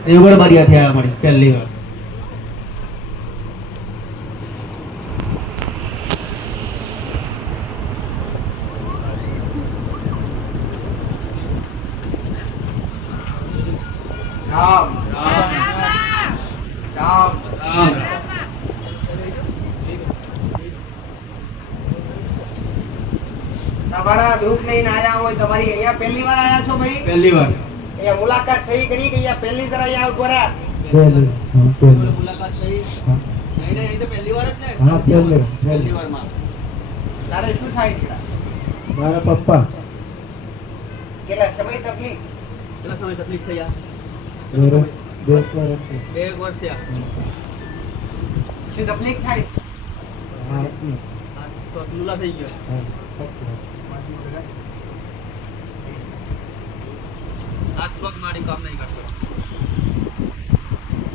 એવું મારી હાથે આયા મારી પહેલી વાર. રામ રામ રામ. તમારા દુઃખ લઈને આયા હોય તમારી અહીંયા પહેલી વાર આયા છો ભાઈ? પહેલી વાર અહીંયા મુલાકાત થઈ કરી કે અહીંયા પહેલી વાર આયા ગોરા? મુલાકાત થઈ નહીં નહીં તો પહેલી વાર જ ને. હા પહેલી વાર માં. તારે શું થાય છે? મારા પપ્પા કેટલા સમય તકલીફ? કેટલા સમય તકલીફ થઈ આ? 2 વર્ષ 1 વર્ષ થયા. શું તકલીફ થાય? હા તો લુલા થઈ ગયો. હાથ પગ મારી કામ નહીં કરતો.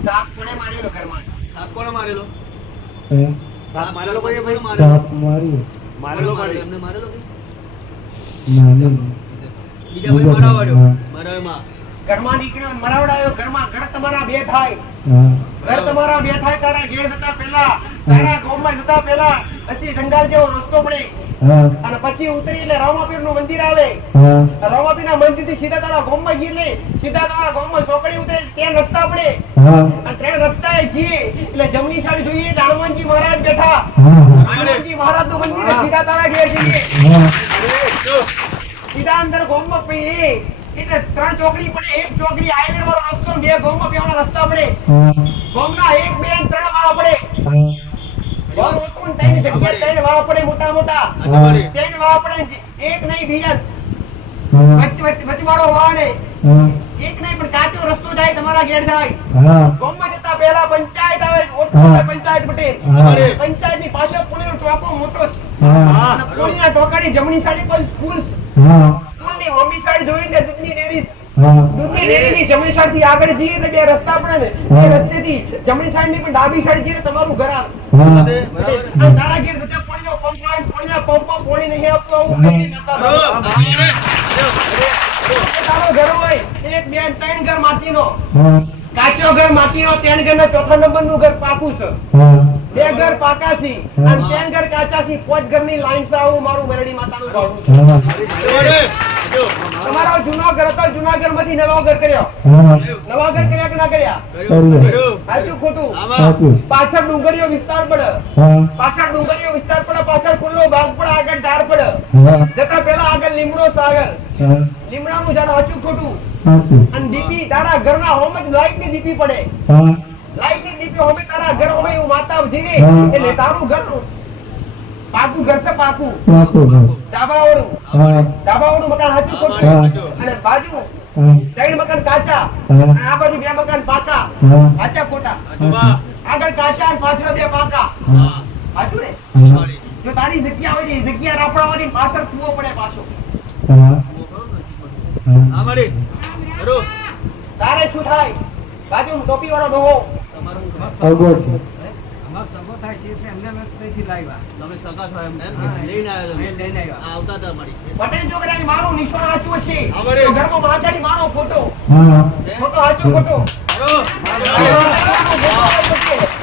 સાપ કોણે મારેલો ઘરમાં? સાપ કોણે મારેલો? હે સાપ મારેલો કોઈ ભાઈ મારેલો? સાપ મારી મારેલો એમને મારેલો કે ના ના બીજા ભાઈ મરાવાડ્યો? મરાવ્યો ઘરમાં નીકળ્યો અને મરાવડાયો. ઘરમાં ઘર તમારા બે થાય. હા ઘર તમારા બે થાય. તારા ઘેર જતા પહેલા, તારા ગામમાં જતા પહેલા પછી જંગલ જેવો રસ્તો પડે હા અને પછી ઉતરી એટલે રામાપીર નું મંદિર આવે. હા રામાપીર ના મંદિર થી સીધા તારા ગામમાં જઈએ એટલે સીધા તારા ગામમાં ચોકડી ઉતરે ત્યાં રસ્તા પડે હા અને ત્રણ રસ્તાએ જઈએ એટલે જમણી સાઈડ જોઈએ એટલે હનુમાનજી મહારાજ બેઠા. હા હનુમાનજી મહારાજ નું મંદિર સીધા તારા ઘેર જઈએ હા સીધા અંદર ગામમાં પઈએ એટલે ત્રણ ચોકડી પડે. એક ચોકડી હાઈવે વાળો રસ્તો ને બે ગામમાં બેવાના રસ્તા પડે. હા ગામના 1, 2 અને 3 વાળા પડે. હા ગામ ઓટું ને ત્રણ જગ્યાએ 3 વાળા પડે મોટા મોટા. 3 વાળા પડે એક નહીં બીજા હા વચવાળો વાળે હા એક નહીં પણ કાચો રસ્તો જાય તમારા ઘેર જાય. હા ગામમાં જતા પહેલા પંચાયત આવે. હા. પંચાયત પટેલ હા. પંચાયત ની પાછળ પુણેનો ટોકો મોટો છે. હા અને પુણેના ટોકાની જમણી સાઈડ પર સ્કૂલ છે. હા સ્કૂલની હોમી સાઈડ જોઈને દૂધની ડેરી છે. હા દૂધની ડેરીની જમણી સાઈડ થી આગળ જઈએ એટલે બે રસ્તા પડે ને હા. એ રસ્તેથી જમણી સાઈડ ની પણ ડાબી સાઈડ જઈએ તમારું ઘર આવે. હા અને તારા ઘેર જતા પાણીનો પંપ આવે, પાણીના પંપમાં પાણી નહીં આપતો આવું કઈ નહીં કરતા. તારો ઘર હોય 1, 2 અને 3 ઘર માટીનો, હા કાચો ઘર માટીનો, 3 ઘરના ચોથા નંબરનું ઘર પાકું છે. હા 2 ઘર પાકા છે અને 3 ઘર કાચા છે. 5 ઘરની લાઈન છે. આવું મારું મેરડી માતાનું ભાડું છે. હા તમારો જૂનો ઘર હતો, જૂના ઘરમાંથી નવો ઘર કર્યો. હા નવા ઘર કર્યા કે ના કર્યા? કર્યું સાચું ખોટું? સાચું પાછળ ડુંગરીઓ વિસ્તાર પડે, હા પાછળ ડુંગરીઓ વિસ્તાર પડે, પાછળ ખુલ્લો ભાગ પડે, આગળ ધાર પડે. હા જતા પહેલા આગળ લીમડો છે. આગળ હા લીમડાનું ઝાડ. સાચું ખોટું? સાચું અને દીપી તારા ઘરના હોમે જ લાઈટ ની દીપી પડે. હા લાઈટ ની દીપી હોમે તારા ઘર હોમે એવું માતા જીવે હા. એટલે તારું ઘર પાકું ઘર છે. પાકું સાચું ડાબાવાળું હા ડાબાવાળું મકાન. સાચું ખોટું? હા. અને બાજુ હા 3 મકાન કાચા હા. અને આ બાજુ 2 મકાન પાકા. હા સાચા ખોટા? આગળ કાચા અને પાછળ 2 પાકા. હા સાચું ને? હા જો તારી જગ્યા હોય ને એ જગ્યા રાપડાવાની પાછળ કૂવો પડે પાછો. હા આ મારી હેરો તારે શું થાય? બાજુ ટોપી વાળો ડોહો અગોર છે તમે સગા છો એમ લઈને આવ્યા તમે લઈને આવ્યા આવતા હતા મારી પટેલ છોકરાની મારું નિશાન સાચું છે. હા, બરાબર. તો ઘરમાં મહાકાળી મારો ફોટો હા ફોટો સાચો ખોટો? હેરો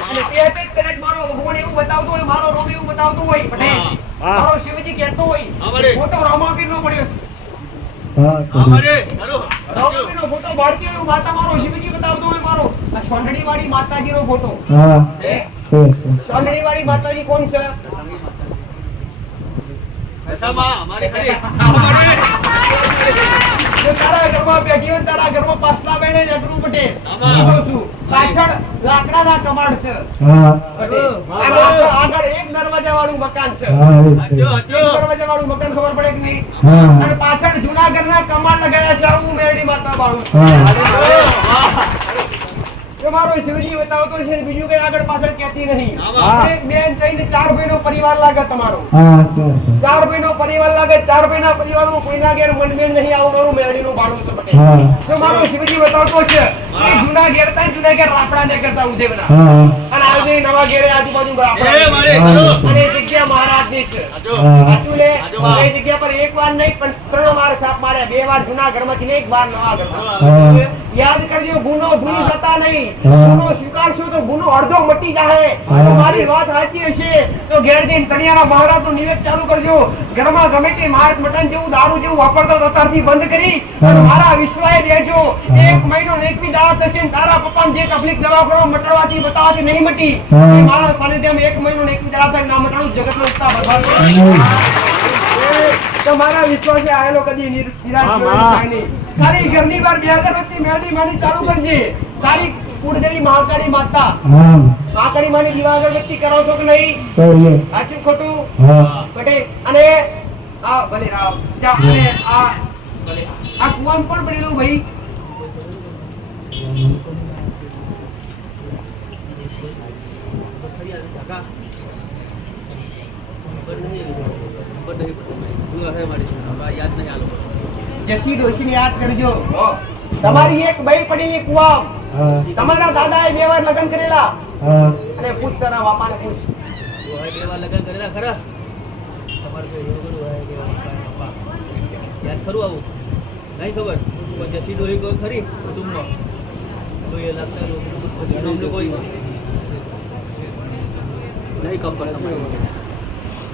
અને તે હતે કદાચ મારો ભગવાન એવું બતાવતો હોય, મારો રોમ એવું બતાવતો હોય, પટેલ મારો શિવજી કહેતો હોય હા, બરાબર. ફોટો રામાપીરનો પડ્યો છે. હા આ મારી હેરો રામાપીરનો ફોટો ભારતીય એવું માતા મારો શિવજી બતાવતો હોય. મારો આ સોંઢણી વાળી માતાજીનો ફોટો. હા હે? સોંઢણી વાળી માતાજી કોણ છે? દશામાં અમારી ખરી આ મારી જો તારા ઘરમાં બેઠી હોય, તારા ઘરમાં પાછલા બેને જગરૂ પટેલ આમાં. હું કહું છું, પાછળ લાકડાના કમાડ છે. હા પટેલ. આગળ એક દરવાજા વાળું મકાન છે. હા હજો એક હજો દરવાજા વાળું મકાન ખબર પડે કે નહીં? હા અને પાછળ જૂનાગઢના કમાડ લગાયા છે. આવું મેરડી માતા વાળું છે. હા જો મારો શિવજી બતાવતો છે ને બીજું કઈ આગળ પાછળ કહેતી નહીં. આમાં. એક બેન થઈને 4 ભાઈનો પરિવાર લાગે તમારો. હા સર 4 ભાઈનો પરિવાર લાગે. 4 ભાઈના પરિવારમાં કોઈના ઘેર મનમેળ નહીં આવું મારું મેળડીનું બાણું છે પટેલ. હા જો મારો શિવજી બતાવતો છે એ જૂના ઘેર તા જૂના ઘેર રાપડા ને કરતા ઉધેવના. હા અને આજે નવા ઘેરે આજુબાજુ રાપડા. એ મારે હા. કરો. અને એ જગ્યા મહારાજની છે. હા સાચું ને? આજુબા. એ જગ્યા પર એક વાર નહીં પણ 3 વાર સાપ માર્યા. 2 વાર જૂના ઘરમાંથી ને 1 વાર નવા ઘરમાં. હા યાદ કરજો, ગુનો ભૂલી જતા નહીં. હા. ગુનો સ્વીકારશો તો ગુનો અડધો મટી જાય. હા. તો મારી વાત સાચી હશે તો ઘેર જઈને તળિયાના મહારાજનું નિવેદ ચાલુ કરજો. ઘરમાં ગમે તે માંસ મટન જેવું દારૂ જેવું વાપરતો તો અત્યારથી બંધ કરી અને હા. મારા વિશ્વાએ બેજો. હા. 1 મહિનો ને 21 દાડા થશે ને તારા પપ્પાને જે તકલીફ દવાખાનો મટાડવાથી બતાવવાથી નહીં મટી હા. એ મારા સાનિધ્યમાં 1 મહિનો ને 21 દાડા થાય ના મટાડું જગતનો ઉત્સાહ બરબાદ નહીં. તો મારા વિશ્વાસે આયેલો કદી નિરાશ હા, થયો હા. નહીં. ખાલી ઘરની બહાર બે અગરબત્તી મેળી મેળી ચાલુ કરજે. તારી કુળદેવી મહાકાળી માતા હા મહાકાળી માની દીવા અગરબત્તી કરો છો કે નહીં? કરીએ સાચું ખોટું? હા બટે અને આ ભલે રામ ત્યાં અને આ ભલે આ કુવામાં કોણ પડેલું ભાઈ? જસી ડોશીને યાદ કરજો. તમારી એક બાઈ પડી કુવામાં. હા તમારા દાદાએ 2 વાર લગ્ન કરેલા. હા અને પૂછ તારા બાપાને પૂછ.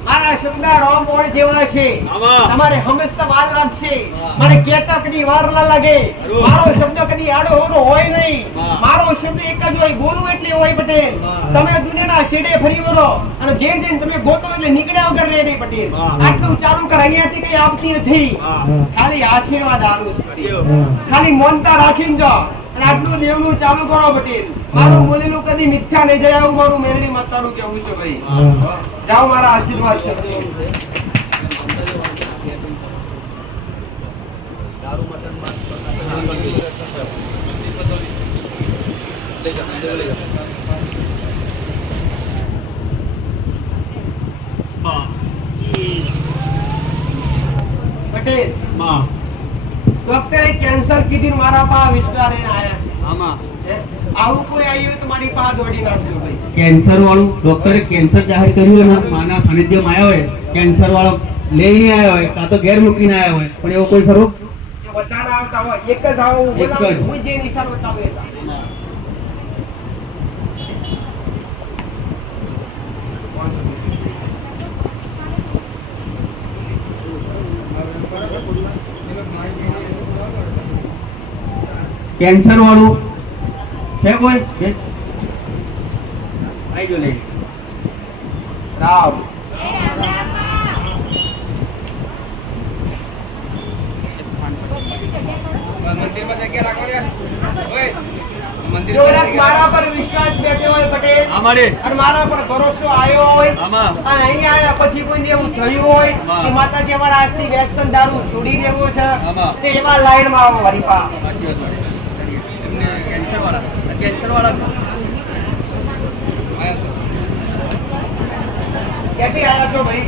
મારા શબ્દ રોમોળ જેવા છે. આમાં. તમારે હંમેશા વાર લાગશે. હા. મને કહેતા કદી વાર ના લાગે. બરોબર. મારો શબ્દ કદી આડો અવળો હોય નહીં. હા. મારો શબ્દ એક જ હોય, બોલવું એટલે હોય પટેલ. હા. તમે દુનિયાના છેડે ફરી વળો અને જેમ જેમ તમે ગોતો એટલે નીકળ્યા વગર રહે નહીં પટેલ. હા. આટલું ચાલુ કર, અહીંયાથી કઈ આપતી નથી. હા ખાલી આશીર્વાદ આલું છું પટેલ. હા ખાલી મોનતા રાખીને જાઓ અને આટલું દેવનું ચાલુ કરો પટેલ. મારું બોલેલું કદી મિથ્યા નહીં જાય આવું મારું મેળવી માતાનું કહેવું છે ભાઈ. હા જાઓ, મારા આશીર્વાદ છે. પટેલ ડોક્ટરે કેન્સર કીધું ને મારા પાસે વિશ્વાસ લઈને આયા છે. આવું કોઈ આવ્યું તો મારી પાસે દોડી નાખજો ભાઈ. કેન્સર વાળું ડોક્ટરે કેન્સર જાહેર કર્યું હોય ને માના સાનિધ્યમાં આવ્યા હોય, કેન્સર વાળો લઈને આવ્યા હોય કાં તો ઘેર મૂકીને આવ્યા હોય, પણ એવો કોઈ ખરો? જો બધાના આવતા હોય એક જ આવો એક જ. બોલાવો, હું જે નિશાન બતાવું એ થાય. કેન્સર વાળું છે કોઈ? આઈ જો લઈ. રામ જો એક મારા પર વિશ્વાસ બેઠો હોય પટેલ અમારે અને મારા પર ભરોસો આવ્યો હોય આમાં. અને અહીં આયા પછી કોઈને એવું થયું હોય આમાં. કે માતાજી અમારા આજથી વેક્સિન દારૂ છોડી દેવો છે આમાં. તે એવા લાઈનમાં આવો મારી પાસે. કેન્સર વાળા ક્યાંથી આવ્યા છો ભાઈ?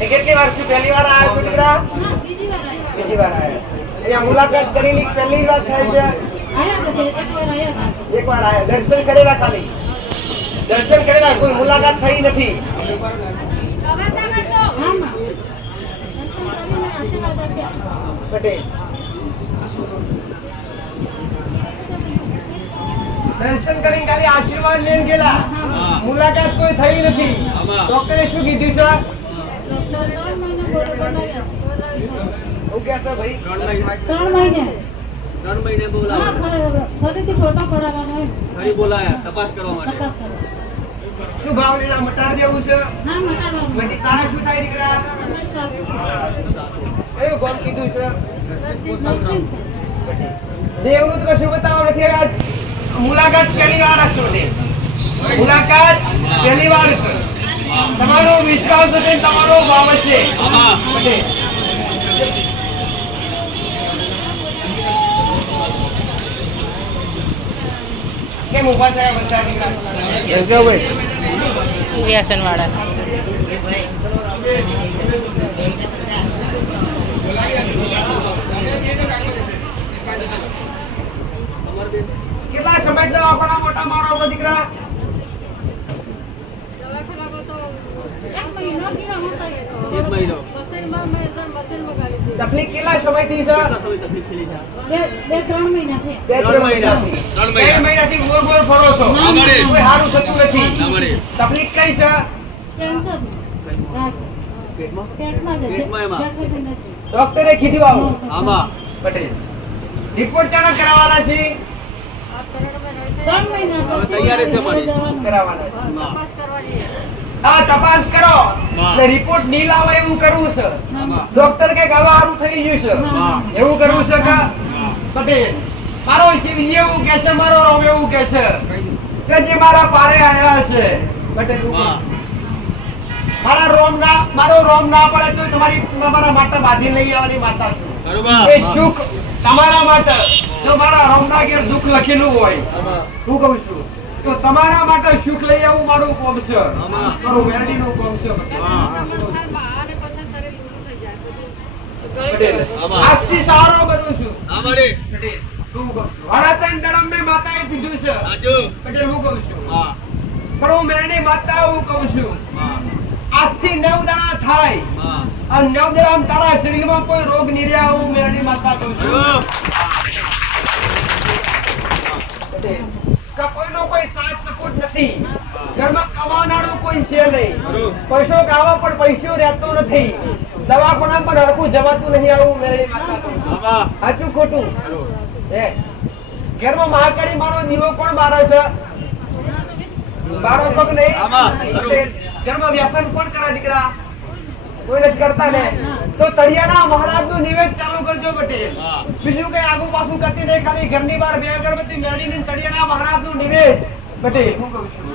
એ કેટલી વાર છું? પહેલી વાર આવ્યા છો દીકરા? બીજી વાર આવ્યા. અહીંયા મુલાકાત કરેલી પહેલી વાર થાય છે? એક વાર આવ્યા. દર્શન કરેલા ખાલી? દર્શન કરેલા, કોઈ મુલાકાત થઈ નથી. પટેલ દર્શન કરીને ખાલી આશીર્વાદ લઈને ગયેલા, હા. મુલાકાત કોઈ થઈ નથી. આમાં. ડોક્ટરે શું કીધું છે? હું કહેશો ભાઈ? 3 મહિને 3 મહિને ફરીથી ફોટા પડાવવાનો હોય, ફરી બોલાયા તપાસ કરવા માટે. તપાસ કરો. શું ભાવ લેલા મટાડ દેવું છે? ના મટાડવાનું. વળી તારે શું થાય દીકરા? કયું ગામ કીધું છે? દેવનું તો કશું બતાવો નથી. આજ મુલાકાત પહેલી વાર રાખશો ને? મુલાકાત પહેલી વાર છે. તમારો વિશ્વાસ છે, તમારો ભાવ છે. આમાં. પટેલ. કેમ ઊભા થયા બધા દીકરા? વ્યસન વાળા કેટલા સમય દવાખાના મોટા મારો છો દીકરા? એક મહિનો ગયો હોતા એ તો. એક મહિનો. મશીનમાં મેં એકદમ મશીનમાં ગાળી દીધી. તકલીફ કેટલા સમયથી છે? બે ત્રણ મહિના થયા. બે ત્રણ મહિનાથી. 3 મહિનાથી ગોળ ગોળ ફરો છો. કોઈ સારું થતું નથી. તકલીફ કઈ છે? કેન્સર. પેટમાં જ છે. પેટમાં એમાં. પેટમાં નથી. ડોક્ટરે કીધું આવું આમાં પટેલ રિપોર્ટ ક્યારે કરાવવાના છે? 3 મહિના હવે પછી તૈયારી છે મારી. જવાનું. કરાવવાના છે. તપાસ કરવાની છે. હા તપાસ કરો હા. ને રિપોર્ટ નહીં લાવો એવું કરવું છે. આમાં ડોક્ટર કે હવે સારું થઈ ગયું છે હા. એવું કરવું છે કે પટેલ મારો શિવજી એવું કે છે, મારો રામ એવું કે છે કે જે મારા પારે આયા છે પટેલ હા. મારો રોમ ના પડે તો તમારી તમારા માટે બાંધી લઈ આવવાની માતા છું. બરોબર. એ સુખ તમારા માટે જો મારા રોમના ઘેર દુઃખ લખેલું હોય હું કહું છું તો તમારા માટે સુખ લઈ આવવું મારું કોમ છે, આમાં. મારું વેરડીનું કોમ છે પટેલ. હા. અને પછી શરીર ઊંધું થઈ જાય. પટેલ આમાં. આજથી સારો બનું છું આમાડી. પટેલ હું કહું છું વાળા ત્રણ દડમ મેં માતાએ પીધું છે આજુ. પટેલ હું કહું છું હા. પણ હું મેરડી માતા હું કહું છું હા. આજથી 9 દાણા થાય હા. અને 9 દાડા તારા શરીરમાં કોઈ રોગ નહીં રહ્યા હું મેરડી માતા કહું છું બરોબર. પટેલ કે કોઈનો કોઈ સાથ સપોર્ટ નથી, ઘરમાં કમાનારું કોઈ છે નહીં, પૈસો કાવા પણ પૈસો રહેતો નથી, દવાખાના પણ હરખું જવાતું નહીં આવું મેરડી માતા કહું છું. આમાં. સાચું ખોટું? એ ઘરમાં મહાકાળી મારો દીવો કોણ બારે છે? બારો છો કે નહીં? આમાં. પટેલ, ઘરમાં વ્યસન કોણ કરે દીકરા? કોઈ નથી કરતા ને તો તળિયાના મહારાજનું નિવેદ ચાલુ કરજો પટેલ. હા. બીજું કઈ આગુ પાછું કરતી નહીં, ખાલી ઘરની બહાર બે અગરબત્તી મેળવીને તળિયાના મહારાજનું નિવેદ પટેલ હું કહું છું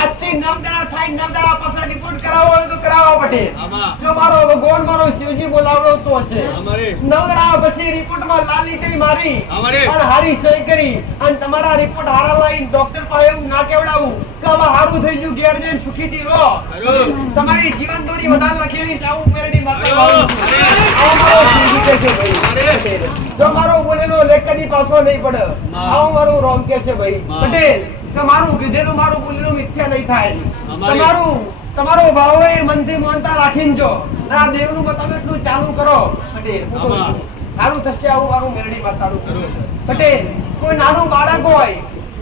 આજથી 9 દાડા થાય, 9 દાડા પછી રિપોર્ટ કરાવો હોય તો કરાવો પટેલ. આમાં. જો મારો ભગવાન મારો શિવજી બોલાવડો તો હશે. અમારી. 9 દાડા પછી રિપોર્ટમાં લાલ લીટી મારી અમારી. અને હારી સહી કરી અને તમારા રિપોર્ટ હારા લઈને ડોક્ટર પાસે એવું ના કેવડાવું કે હવે હારું થઈ ગયું, ઘેર જઈને સુખીથી રહો. બરોબર. તમારી જીવન દોરી વધારે લખેલી છે આવું પેરડી માતા બરોબર. આવું મારો શિવજી કહે છે ભાઈ. જો મારો બોલેલો લેખ કદી પાછો નહીં પડે આવું મારું રોમ કે છે ભાઈ પટેલ કે મારું કીધેલું મારું બોલેલું મિથ્યા નહીં થાય. અમારી. તમારો ભાવ એ મનથી માનતા રાખીને જો આ દેવનું તમે એટલું ચાલુ કરો પટેલ હું કહું છું. સારું થશે આવું મારું મેરડી માતાનું પટેલ. કોઈ નાનું બાળક હોય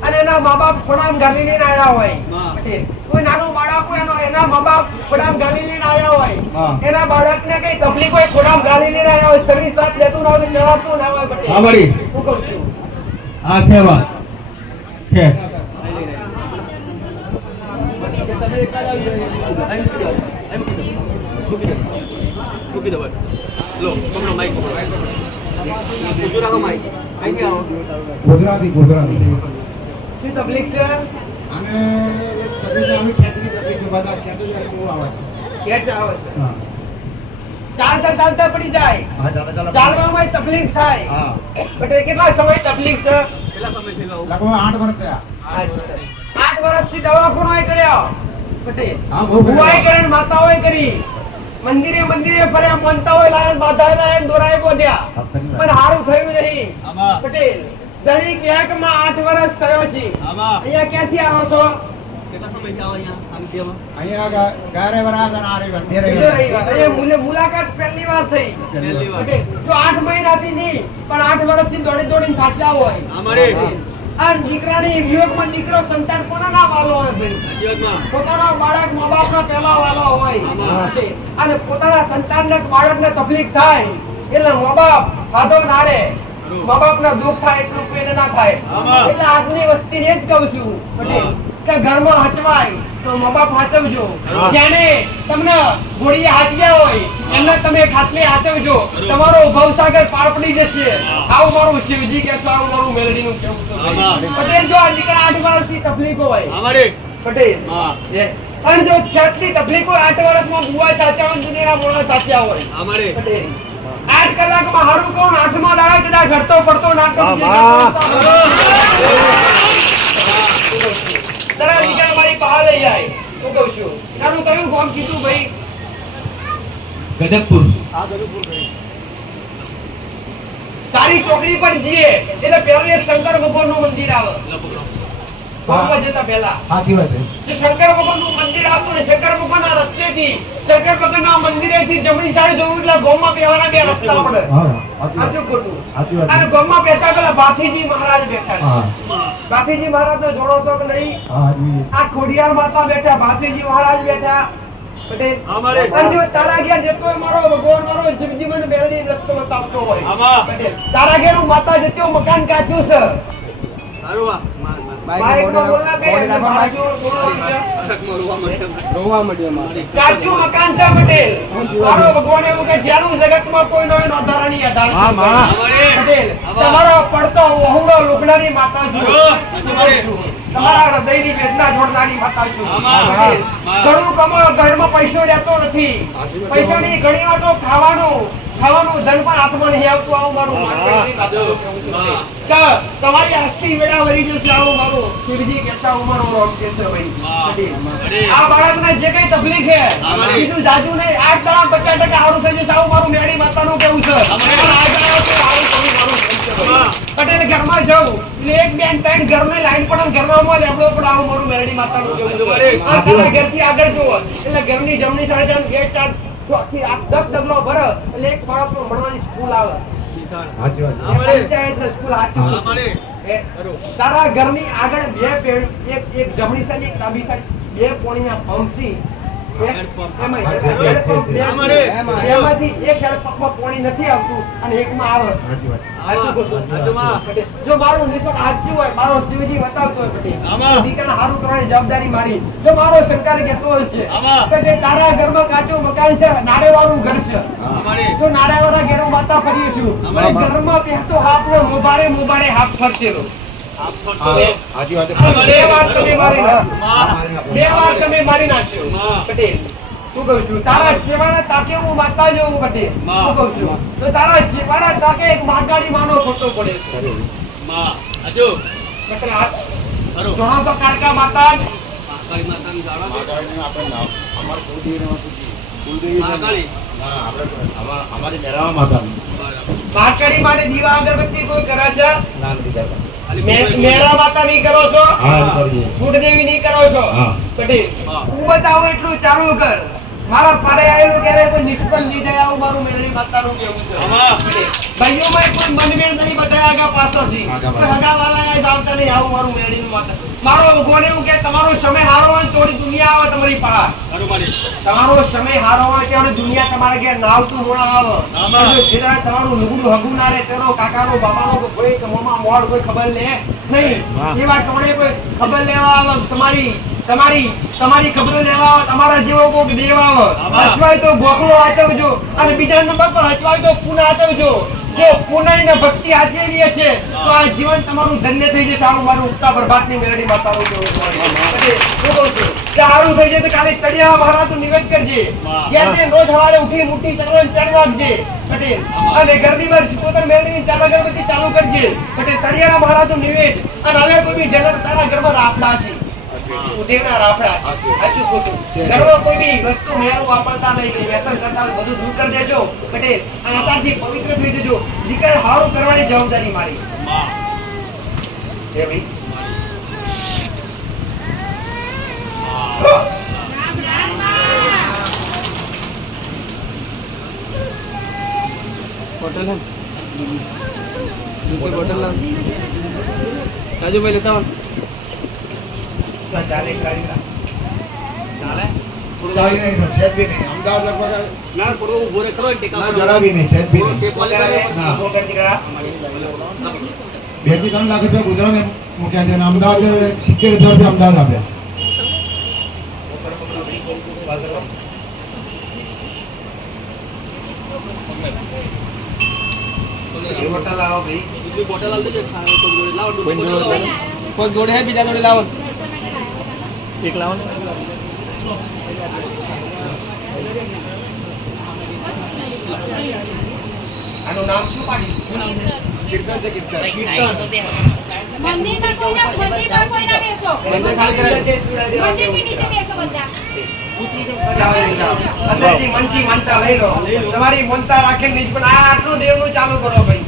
અને એના મા બાપ ખોડામ ગાલી લઈને આવ્યા હોય હા. પટેલ, કોઈ નાનું બાળક હોય એના મા બાપ ખોડામ ગાલી લઈને આવ્યા હોય, હા. એના બાળકને કઈ તકલીફ હોય, ખોડામ ગાલી લઈને આવ્યા હોય, શરીર સાથ લેતું ના હોય તો જવાબતું ના હોય પટેલ. આમાડી. હું કહું છું આ છે વાત છે. મૂકી દો બસ. લો તમને માઈક બીજું રાખો માઈક. અહીંથી આવો. ગુજરાતી શું તકલીફ છે? અને તકલીફ અમે ખેંચની તકલીફ બધા ખેંચી બહુ આવે ખેંચ આવે છે. હા ચાલતા ચાલતા પડી જાય, હા ચાલો ચાલો ચાલવામાં તકલીફ થાય હા પટેલ. કેટલા સમય તકલીફ છે? કેટલા સમયથી લાવો? લગભગ 8 વર્ષ થયા 8 વર્ષથી દવાખાનો કર્યો પટેલ. હા, બહુ કર્યો. ભુવાએ કરીને માતાઓએ કરી, મંદિરે મંદિરે ફર્યા, માનતા હોય લાયા, બાધાએ લાયા, દોરાએ બોધ્યા, પણ સારું થયું નહીં આમાં. પટેલ. દરેક એકમાં 8 વર્ષ થયો છે. આમાં. અહીંયા ક્યાંથી આવો છો? કેટલા સમયથી આવો અહીંયા સાનિધ્યમાં? અહીંયા ગારે વરાત અને આરે વરાત તેરે બીજો વરાત. રવિવાર. અહીંયા મુલાકાત પહેલી વાર થઈ પહેલી વાર. પટેલ. જો 8 મહિનાથી નહીં પણ 8 વર્ષથી દોડી દોડીને થાક્યા હોય. આમાડી. આ દીકરાની વિયોગમાં દીકરો સંતાન કોના ના વાલો હોય ભાઈ? જીવનમાં. પોતાના બાળક મા બાપનો પહેલો વાલો હોય આમાં. અને પોતાના સંતાનને બાળકને તકલીફ થાય એટલે મા બાપ વાંધો ના રે, મા બાપને દુઃખ થાય એટલું કોઈને ના થાય. આમાં. એટલે આજની વસ્તીને જ કહું છું પટેલ કે ઘરમાં હચવાય તો મા બાપ હાચવજો. જેને તમને ઘોડીએ હાચવ્યા હોય એમને તમે ખાટલે હાચવજો. તમારો ભવસાગર પાર પડી જશે. આવું મારું શિવજી કહેશો, આવું મારું મેલડીનું કહેવું છે ભાઈ. આમાં. પટેલ જો આ દીકરા 8 વર્ષથી તકલીફ હોય આમાડી. પટેલ હા. અને જો ખેતની તકલીફ હોય 8 વર્ષમાં બુવા ચાચા હોય દુનિયાના મોણા ચાચ્યા હોય આમાડી. પટેલ 8 કલાકમાં હારું કોણ 8માં દાડા કદાચ ઘટતો પડતો નાખતો તારા દીકરા મારી પાસે લઈ જાય હું કહું છું તારું કયું ગામ કીધું ભાઈ ગજબપુર તારી ચોકડી પર જઈએ એટલે પેલું એક શંકર ભગવાન નું મંદિર આવે ગામમાં જતા પહેલા સાચી વાત છે જે શંકર ભગવાન નું મંદિર આવતું ને શંકર ભગવાન ના રસ્તેથી શંકર ભગવાન ના મંદિરેથી જમણી સાઈડ જવું એટલે ગામમાં બેવાના બે રસ્તા પડે હા સાચી વાત સાચું ખોટું સાચી વાત અને ગામમાં બેઠા પેલા બાથીજી મહારાજ બેઠા છે. હા બાથીજી મહારાજ તો જોડો છો કે નહીં હા જી આ ખોડિયાર માતા બેઠા બાથીજી મહારાજ બેઠા પટેલ અને જો તારા ઘેર જતો હોય મારો ભગવાન મારો શિવજી મને બેલડી રસ્તો બતાવતો હોય પટેલ તારા ઘેર હું માતા જતી હું મકાન કાચ્યું છે બાઈકમાં બોલના બે એટલે સાચું બોલવાનું છે. કાચું મકાન છે પટેલ મારો ભગવાન એવું કે જ્યાંનું જગતમાં કોઈ નો નોંધારાની આધાર પટેલ તમારો પડતો વહુડો લુગડાની માતા છું તમારા હૃદયની વેદના જોડનારી માતા છું પટેલ ઘણું કમાઓ ઘરમાં પૈસો રહેતો નથી પૈસાની ઘણી વાર તો ખાવાનું ધન પણ હાથમાં નહીં આવતું આવું મારું માનવું છે. તમારી આસ્તી વેળા વળી જશે આવું મારું શિવજી કહેતા આવું મારું રોગ છે ભાઈ આ બાળકને જે કઈ તકલીફ છે બીજું જાજુ નહીં 8 દાડા 50% સારું થઈ જશે આવું મારું મેળી માતાનું કેવું છે પટેલ ઘરમાં જાઉં એટલે એક બેન ત્રણ ઘરની લાઈન પણ ઘરમાં લેબડો પણ આવું મારું મેળી માતાનું કેવું છે આ તારા ઘરથી આગળ જોવો એટલે ઘરની જમણી સાઈડ ગેટ 10 ડગલો ભરે એટલે એક બાળકનું ભણવાની સ્કૂલ આવે સાચી વાત પંચાયત સ્કૂલ તારા ઘરની આગળ બે પેડ એક જમણી સાઈડ એક ડાબી સાઈડ બે પોણીના પંપસી એમાંથી એક હેડપંપમાં પાણી નથી આવતું અને એકમાં આવે સાચી વાત જો મારું નિશાન હાચું હોય મારો શિવજી બતાવતો હોય પટેલ દીકરાને હારું કરવાની જવાબદારી મારી જો મારો શંકર કહેતો હશે કે તારા ઘરમાં કાચું મકાન છે નારેવાળું ઘર છે જો નારેવાળા ઘેરો માતા ફરીશું ઘરમાં પહેતો હાથનો મોબાડે હાથ ફરતેલો સાચી વાત બે વાર તમે મારી નાખ્યો પટેલ શું કહું છું તારા સેવાના તાકે હું માતા જેવું પટેલ શું કહું છું તો તારા સેવાના તાકે એક માગાડી માનો ખોટો પડે પટેલ જોણો તો કાળકા માતા અમારી મેરાવા માતા માગાડી માટે દીવા અગરબત્તી કોઈ કરે છે નામ દીધા મેરા માતા નહીં કરો છો હા કરીએ ફૂટદેવી નહીં કરો છો હા. પટેલ હું બતાવું એટલું ચાલુ કર મારા પારે આયેલું ક્યારે કોઈ નિષ્ફળ નહીં જાય આવું મારું મેરડી માતાનું કેવું છે ભાઈઓમાં કોઈ મનમેળ નહીં બતાવ્યા આગા પાછળથી કોઈ હગાવાલા આય આવતા નહીં આવું મારું મેરડીનું માતા મારો ભગવાન એવું કે તમારો સમય હારો હોય તો થોડી દુનિયા આવે તમારી પાસે તમારો સમય હારો હોય ત્યારે દુનિયા તમારા ઘેર નાવતું મોણા આવે જેના તમારું લુગડું હગું ના રહે તેનો કાકાનો બાબાનો કોઈ તમારા મોડ કોઈ ખબર લે નહીં એ વાત તમને કોઈ ખબર લેવા આવે તમારી ખબરો લેવા આવે તમારા જેવો કોઈક દેવા આવે હચવાય તો ગોખલો આચવજો અને બીજા નંબર પર હચવાય તો પુના આચવજો જો પુનાઈ ને ભક્તિ આચવેલી છે તો આ જીવન તમારું ધન્ય થઈ જશે સારું મારું ઉગતા પ્રભાતની મેરડી માતાનું કેવું છે હું કહું છું કે સારું થઈ જશે કાલે તળિયા મહારાજનું નિવેદ કરજે જ્યાં રોજ સવારે ઉઠી મુઠ્ઠી ચણ વાગજે પટેલ અને ઘરની બહાર સિત્તોતેર મેરડીની ચાલ અગરબત્તી ચાલુ કરજે પટેલ તળિયાના મહારાજનું નિવેદ અને હવે કોઈ બી જગત તારા ઘરમાં રાફડા છે ઉદેવના રાફડા સાચું ખોટું ઘરમાં કોઈ બી વસ્તુ મેળવું વાપરતા નહીં વ્યસન કરતા હોય બધું દૂર કરી દેજો પટેલ અને અત્યારથી પવિત્ર થઈ જજો દીકરા હારું કરવાની જવાબદારી મારી હે ભાઈ બોટલ है बोतल ला राजू भाई लेता हूँ ચાલે ચાલે ચાલી નહીં સર સેજ બી નહીં અમદાવાદ લગભગ ना थोड़ा वो बोरे करो टेका ના જરા બી નહીં સેજ બી નહીં ના બોલ કર દીકરા 2 થી 3 લાખ રૂપિયા ગુજરાતમાં મૂક્યા છે અને અમદાવાદ 70,000 રૂપિયા અમદાવાદ આપ્યા એ હોટલ આવો ભાઈ दूसरी बोतल डाल दीजिए खाने को जोड़े लाओ कोई जोड़े है बीजा जोड़े लाओ एक लाओ આનું નામ શું પાડી કીર્તન છે કીર્તન કીર્તન મંદિરમાં કોઈ ના બેસો. મંદિર ખાલી કરાય છે. મંદિરની નીચે બેસો બધા. અંદરથી મનથી માનતા લઈ લો. તમારી મનતા રાખીને નીચ પણ આ આટલું દેવનું ચાલુ કરો ભાઈ.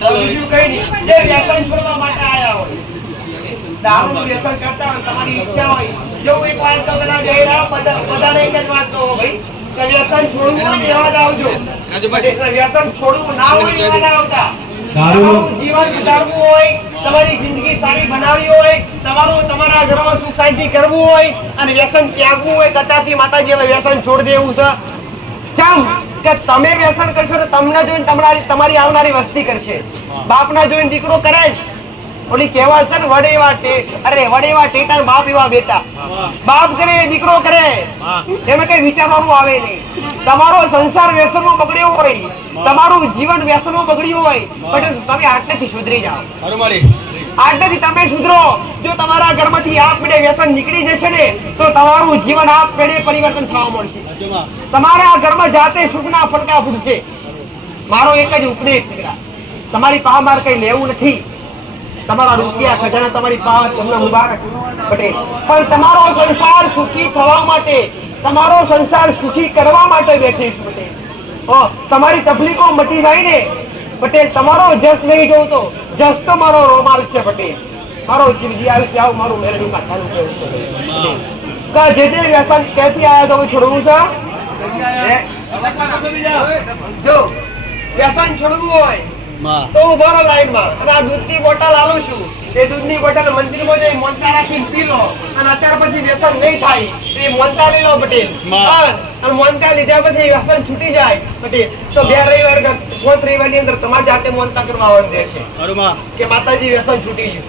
બીજું કઈ નહીં. જે વ્યસન છોડવા માટે આયા હોય, દારૂનું વ્યસન કરતા હોય, તમારી ઈચ્છા હોય, જો એક વાર તો પેલા જઈ રહ્યા બધાને એક જ વાત કહો ભાઈ કે વ્યસન છોડવું હોય ને એવા જ આવજો. એટલે વ્યસન છોડવું ના હોય એવા ના આવતા. તમારું જીવન સુધારવું હોય, તમારી જિંદગી સારી બનાવવી હોય, તમારા ઘરમાં સુખ શાંતિ કરવું હોય અને વ્યસન ત્યાગવું હોય, કદાચ માતાજી હવે વ્યસન છોડી દેવું છે. ચમ કે તમે વ્યસન કરશો તો તમને જોઈને તમારી આવનારી વસ્તી કરશે. બાપના જોઈને દીકરો કરે જ. ઓલી કહેવત છે ને, વડેવા ટેટા બાપ એવા બેટા. બાપ કરે દીકરો કરે, એમાં કઈ વિચારવાનું આવે નહીં. તમારો સંસાર વ્યસનમાં બગડ્યો હોય, તમારું જીવન વ્યસનમાં બગડ્યું હોય, પણ તમે આટલેથી સુધરી જાઓ. આટલેથી તમે સુધરો. જો તમારા ઘરમાંથી આપમેળે વ્યસન નીકળી જશે ને તો તમારું જીવન આપમેળે પરિવર્તન થવા મળશે. તમારા ઘરમાં જાતે સુખના ફડકા ફૂટશે. મારો એક જ ઉપદેશ છે, તમારી પાસે મારે કઈ લેવું નથી. તમારા રૂપિયા ખજાના તમારી પાસે, તમને મુબારક પટેલ. પણ તમારો સંસાર સુખી થવા માટે, તમારો સંસાર સુખી કરવા માટે બેઠીશ પટેલ. તમારી તકલીફો મટી જાય ને પટેલ, તમારો જસ નહીં જોતો, જસ તો મારો રોમાલ છે પટેલ. મારો જીવજી આવી આવું મારું મેરડી માથાનું કેવું છે. જે વ્યસન ક્યાંથી આવ્યા તો છોડવું છે. જો વ્યસન છોડવું હોય તો ઉભો રહો લાઈનમાં અને આ દૂધની બોટલ આલું છું. એ દૂધની બોટલ મંદિરમાં જઈ મોનતા રાખીને પી લો અને અત્યાર પછી વ્યસન નહીં થાય એ મોનતા લઈ લો પટેલ. અને મોનતા લીધા પછી વ્યસન છૂટી જાય પટેલ તો 2 રવિવાર 5 રવિવારની અંદર તમારે જાતે મોનતા કરવા આવવાનું રહેશે કે માતાજી વ્યસન છૂટી ગયું.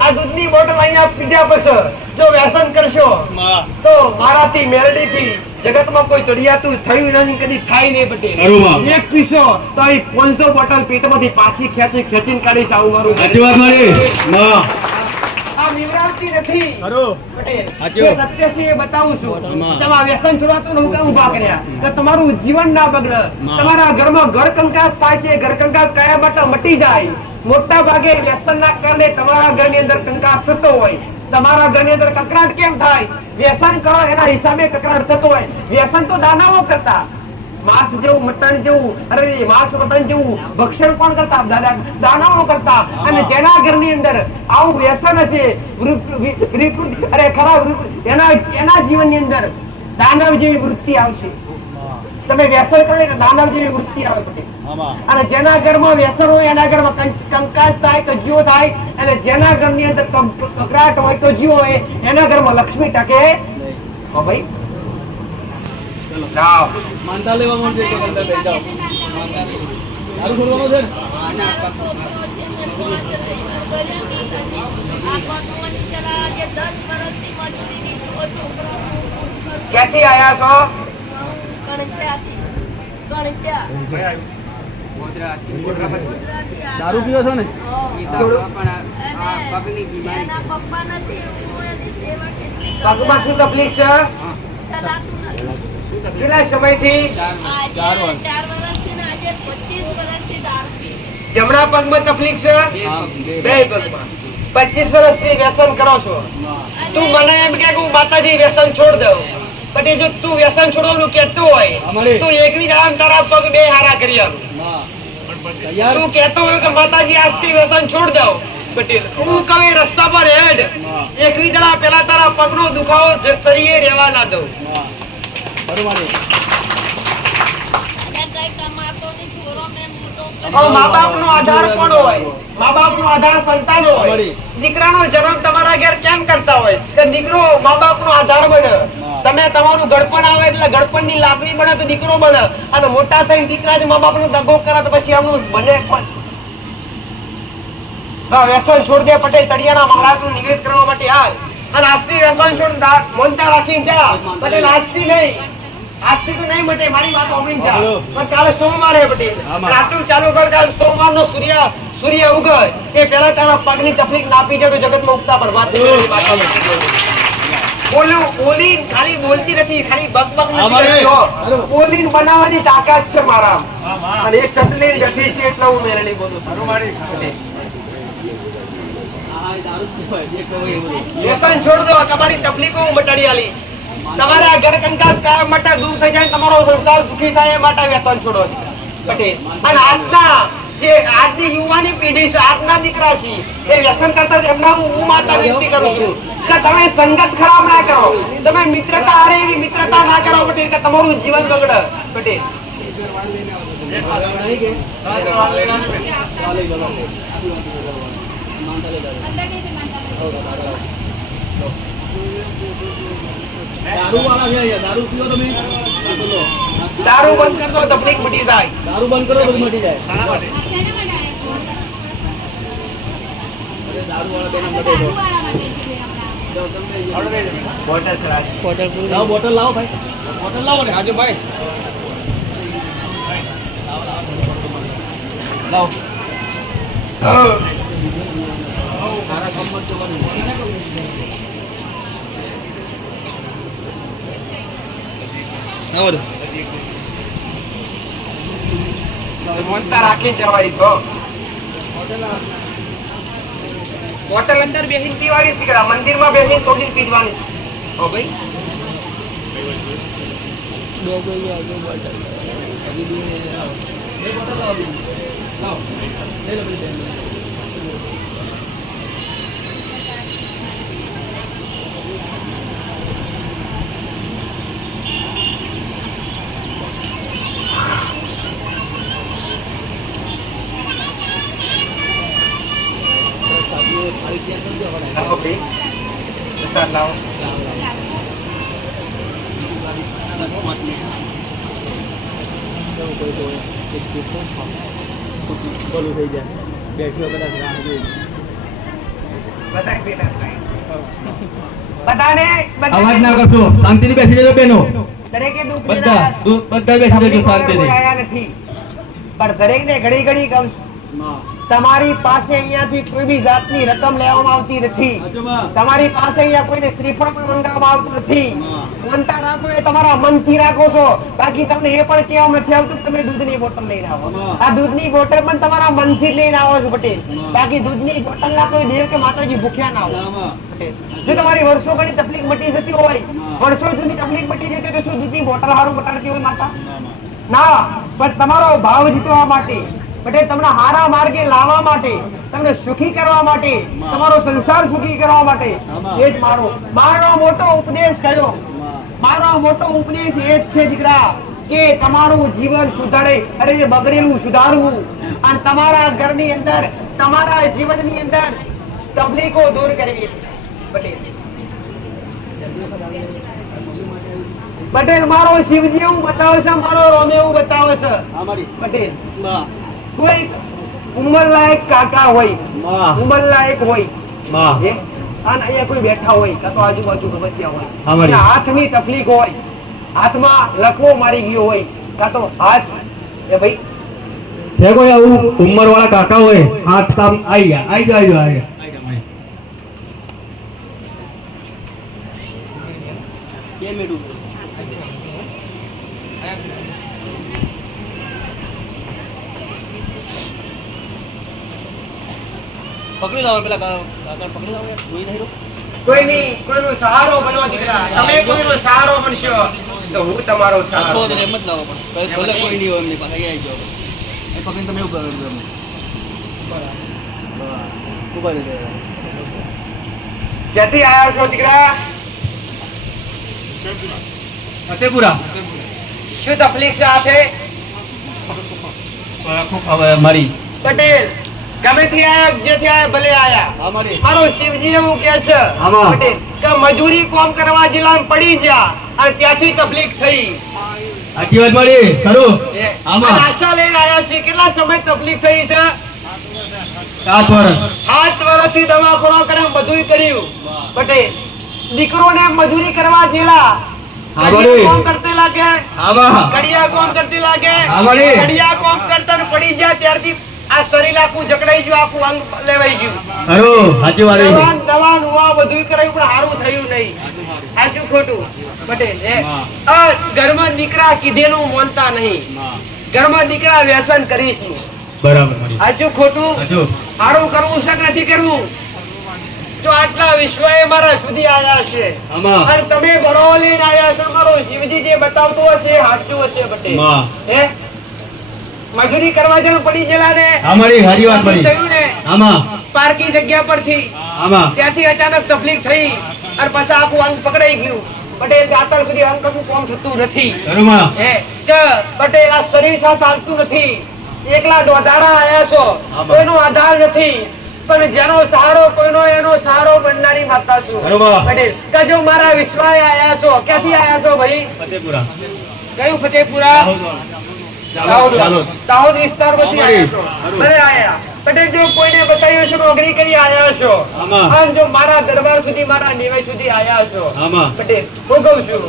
આ દૂધની બોટલ અહીંયા પીધા પછી જો વ્યસન કરશો તો મારાથી મેરડીથી જગતમાં કોઈ ચડિયાતું થયું નથી, કદી થાય નહીં પટેલ. એક પીશો તો અહીં 500 બોટલ પેટમાંથી પાછી ખેંચીને કાઢીશ. આવું મારું આ નિવરાવતી નથી પટેલ. જે સત્ય છે એ બતાવું છું. તમારા વ્યસન છોડવાતું હું કેમ ઉભા કર્યા કે તમારું જીવન ના બગડે. તમારા ઘરમાં ઘર કંકાસ થાય છે, ઘર કંકાસ કયા માટે મટી જાય. મોટા ભાગે વ્યસનના કારણે તમારા ઘરની અંદર કંકાસ થતો હોય. તમારા ઘરની અંદર કકરાટ કેમ થાય? વ્યસન કરો એના હિસાબે કકરાટ થતો હોય. વ્યસન તો દાનાઓ કરતા, માંસ જેવું મટન જેવું, માંસ મટન જેવું ભક્ષણ પણ કરતા, દાનાઓ કરતા. અને જેના ઘરની અંદર આવું વ્યસન હશે, ખરાબ એના જીવનની અંદર દાનવ જેવી વૃત્તિ આવશે. તમે વ્યસન કરો એટલે દાનવ જેવી વૃત્તિ આવે પટેલ. અને જેના ઘરમાં વ્યસન હોય એના ઘરમાં કંકાસ થાય, કજિયો થાય. અને જેના ઘરની અંદર કકરાટ હોય, કજિયો હોય, એના ઘરમાં લક્ષ્મી ટકે. ભાઈ જાઓ માનતા લેવા માંડે તો અંદર બેસી જાઓ. મારું છોડવાનું છે. ક્યાંથી આયા છો? દારૂ પીવો છો ને? પગમાં શું તકલીફ છે? કેટલા સમયથી? જમણા પગમાં તકલીફ છે? બે પગમાં. 25 વર્ષથી વ્યસન કરો છો. તું મને એમ કે હું માતાજી વ્યસન છોડ દઉં, પણ જો તું વ્યસન છોડવાનું કહેતો હોય તો એકની જાણ તારા પગ બે હારા કરી આવું. તું કહેતો હોય કે માતાજી આજથી વ્યસન છોડ દઉં પટેલ, હું કવે રસ્તા પર હેડ એકવી જણા પેલા તારા પગનો દુખાવો શરીરે રહેવા ના દઉં. મા બાપ નો આધાર કોણ હોય? મા બાપ નો આધાર સંતાન હોય. દીકરાનો જન્મ તમારા ઘેર કેમ કરતા હોય કે દીકરો મા બાપ નો આધાર બને. તમે તમારું ગળપણ આવે એટલે ગળપણ ની લાગણી બને તો દીકરો બને. અને મોટા થઈને દીકરા જ મા બાપ નો દગો કરે તો પછી એમનું બને. વ્યસન છોડ દે પટેલ. તળિયાના મહારાજ નું નિવેદ કરવા માટે હાલ. અને આજથી વ્યસન છોડ મોનતા રાખીને જા પટેલ. આજથી નહીં, આજથી તો નહીં મટે. મારી વાત સાંભળીને જા. પણ કાલે સોમવાર હે પટેલ. આટલું ચાલુ કર. કાલે સોમવાર નો સૂર્ય ઉગે એ પેલા તારા પગની તકલીફ ના આપી જાય તો જગતમાં ઉગતા બરબાદ થઈ બોલી ખાલી બોલતી નથી, ખાલી બકબક નથી. બોલીને બનાવવાની તાકાત છે મારા. અને એક શબ્દ લઈને જતી છે એટલે હું મેરે નહીં બોલું. વ્યસન છોડ દો, તમારી તકલીફો હું મટાડી આલી. તમારા ઘર કંકાસ કાયમ માટે દૂર થઈ જાય, તમારો સંસાર સુખી થાય એ માટે વ્યસન છોડો પટેલ. અને આજની યુવાની પેઢી છે, આજના દીકરા છે, એ વ્યસન કરતા એમના હું માતા વિનંતી કરું છું કે તમે સંગત ખરાબ ના કરો, તમે મિત્રતા હારે એવી મિત્રતા ના કરો પટેલ કે તમારું જીવન બગડે પટેલ. દારૂ બંધ કર દો, તકલીફ મટી જાય. દારૂ બંધ કરો તો મટી જાય. શેના માટે આયા છો? દારૂ વાળા બેન દારૂવાળા માટે છે હમણાં. લાવો બોટલ લાવો ભાઈ, બોટલ લાવો ને રાજુભાઈ. લાવો. મોનતા રાખી જવાય તો બોટલ અંદર બેહીને પીવાની દીકરા, મંદિરમાં બેહીને થોડી પીવાની. ઓ ભાઈ લાવો ભાઈ, પ્રસાદ લાવો. બોલું થઈ જાય બેઠ્યો કદાચ રાહ જોઈ. બધાને અવાજ ના કરશો, શાંતિથી બેસી જજો બેનો. દરેકે દુઃખ બધા બેસી જજો શાંતિથી. નથી, પણ દરેકને ઘડી ઘડી કહું છું, તમારી પાસે અહીંયાથી કોઈ બી જાતની રકમ લેવામાં આવતી નથી. તમારી પાસે અહીંયા કોઈને શ્રીફળ પણ મંગાવવામાં આવતું નથી. મનતા રાખો એ તમારા મનથી રાખો છો. બાકી તમને એ પણ કહેવામાં નથી આવતું કે તમે દૂધની બોટલ લઈને આવો. આ દૂધની બોટલ પણ તમારા મનથી જ લઈને આવો છો પટેલ. બાકી દૂધની બોટલ ના કોઈ દેવ કે માતાજી ભૂખ્યા ના હોય પટેલ. જો તમારી વર્ષો ઘણી તકલીફ મટી જતી હોય, વર્ષો જૂની તકલીફ મટી જતી હોય તો શું દૂધની બોટલ હારું મટાડતી હોય માતા? ના, પણ તમારો ભાવ જીતવા માટે પટેલ, તમને હારા માર્ગે લાવવા માટે, તમને સુખી કરવા માટે, તમારો સંસાર સુખી કરવા માટે એ જ મારો મોટો ઉપદેશ કયો. મારો મોટો ઉપદેશ એ જ છે દીકરા કે તમારું જીવન સુધારે, અરે બગડેલું સુધારવું અને તમારા ઘરની અંદર, તમારા જીવનની અંદર તકલીફો દૂર કરવી પટેલ. પટેલ મારો શિવજી એવું બતાવે છે, મારો રોમે એવું બતાવે છે પટેલ. કોઈ ઉંમર લાયક કાકા હોય, ઉંમર લાયક હોય અને અહીંયા કોઈ બેઠા હોય, કાં તો આજુબાજુ ગમત્યા હોય, હાથની તકલીફ હોય, હાથમાં લખવો મારી ગયો હોય, કાં તો હાથ એ ભાઈ છે કોઈ આવું ઉંમર વાળા કાકા હોય, હાથ કામ આવી ગયા, આવી જાઓ. પકડી લાવો પેલા કાકા પકડી લાવો, જોઈ નહીં કોઈનો સહારો બનો દીકરા. તમે કોઈનો સહારો બનશો તો હું તમારો સહારો. એમ જ લાવો પણ ભલે કોઈ નહીં હોય એમની પાસે આવી જાઓ. એ પકડીને તમે ઉભા રહેજો એમને. ઉભા રહેજો. ક્યાંથી આવ્યા છો દીકરા? ફતેપુરા. શું તકલીફ છે હાથે? મારી પટેલ ગમે થી આયા, જેથી આયા ભલે આયા. મારો શિવજી એવું કે છે પટેલ કે મજૂરી કામ કરવા જિલ્લામાં પડી ગયા અને ત્યાંથી તકલીફ થઈ. સાચી વાત મળી ખરું. અને આશા લઈને આયા છે. કેટલા સમય તકલીફ થઈ છે? 7 વર્ષ. 7 વર્ષથી દવાખાના કરે, મજૂરી કર્યું પટેલ. દીકરોને મજૂરી કરવા જેલા કોમ કરતે લાગે, કડિયા કોમ કરતે લાગે, કડિયા કોમ કરતા પડી ગયા ત્યારથી આ શરીર આખું જકડાઈ ગયું, આખું અંગ લેવાઈ ગયું. દવા નુવા બધું કરાયું પણ સારું થયું નહીં. સાચું ખોટું પટેલ? ઘરમાં દીકરા કીધેલું માનતા નહીં, ઘરમાં દીકરા વ્યસન કરીશું. બરાબર. સાચું ખોટું? સારું કરવું છે કે નથી કરવું? જો આટલા વિશ્વએ મારા સુધી આવ્યા છે આમાં. અને તમે બરો લઈને આવ્યા છો, મારો શિવજી જે બતાવતો હશે સાચું હશે પટેલ. માં. હે મજૂરી કરવા જવું પડી ગયેલા ને અમારી હારી વાત બધું પડી. થયું ને આમાં. પાર્કી જગ્યા પરથી આમાં. ત્યાંથી અચાનક તકલીફ થઈ અને પછી આખું અંગ પકડાઈ ગયું પટેલ. અત્યાર સુધી અંગ કશું કામ થતું નથી. ખરું હે કે પટેલ આ શરીર સાથે ચાલતું નથી. એકલા દોધારા આયા છો, કોઈનો આધાર નથી, પણ જેનો સહારો કોઈનો એનો સહારો બનનારી માતા છું બરોબર. પટેલ. કે જો મારા વિશ્વાએ આયા છો, ક્યાંથી આયા છો ભાઈ? ફતેપુરા. કયું ફતેપુરા? દાહોદ. દાહોદ વિસ્તારમાંથી આયા છો. ભલે આયા પટેલ. જો કોઈને બતાવ્યું છે નોકરી કરી આયા છો આમાં. અને જો મારા દરબાર સુધી મારા નિવાસ સુધી આયા છો આમાં. પટેલ, હું કહું છું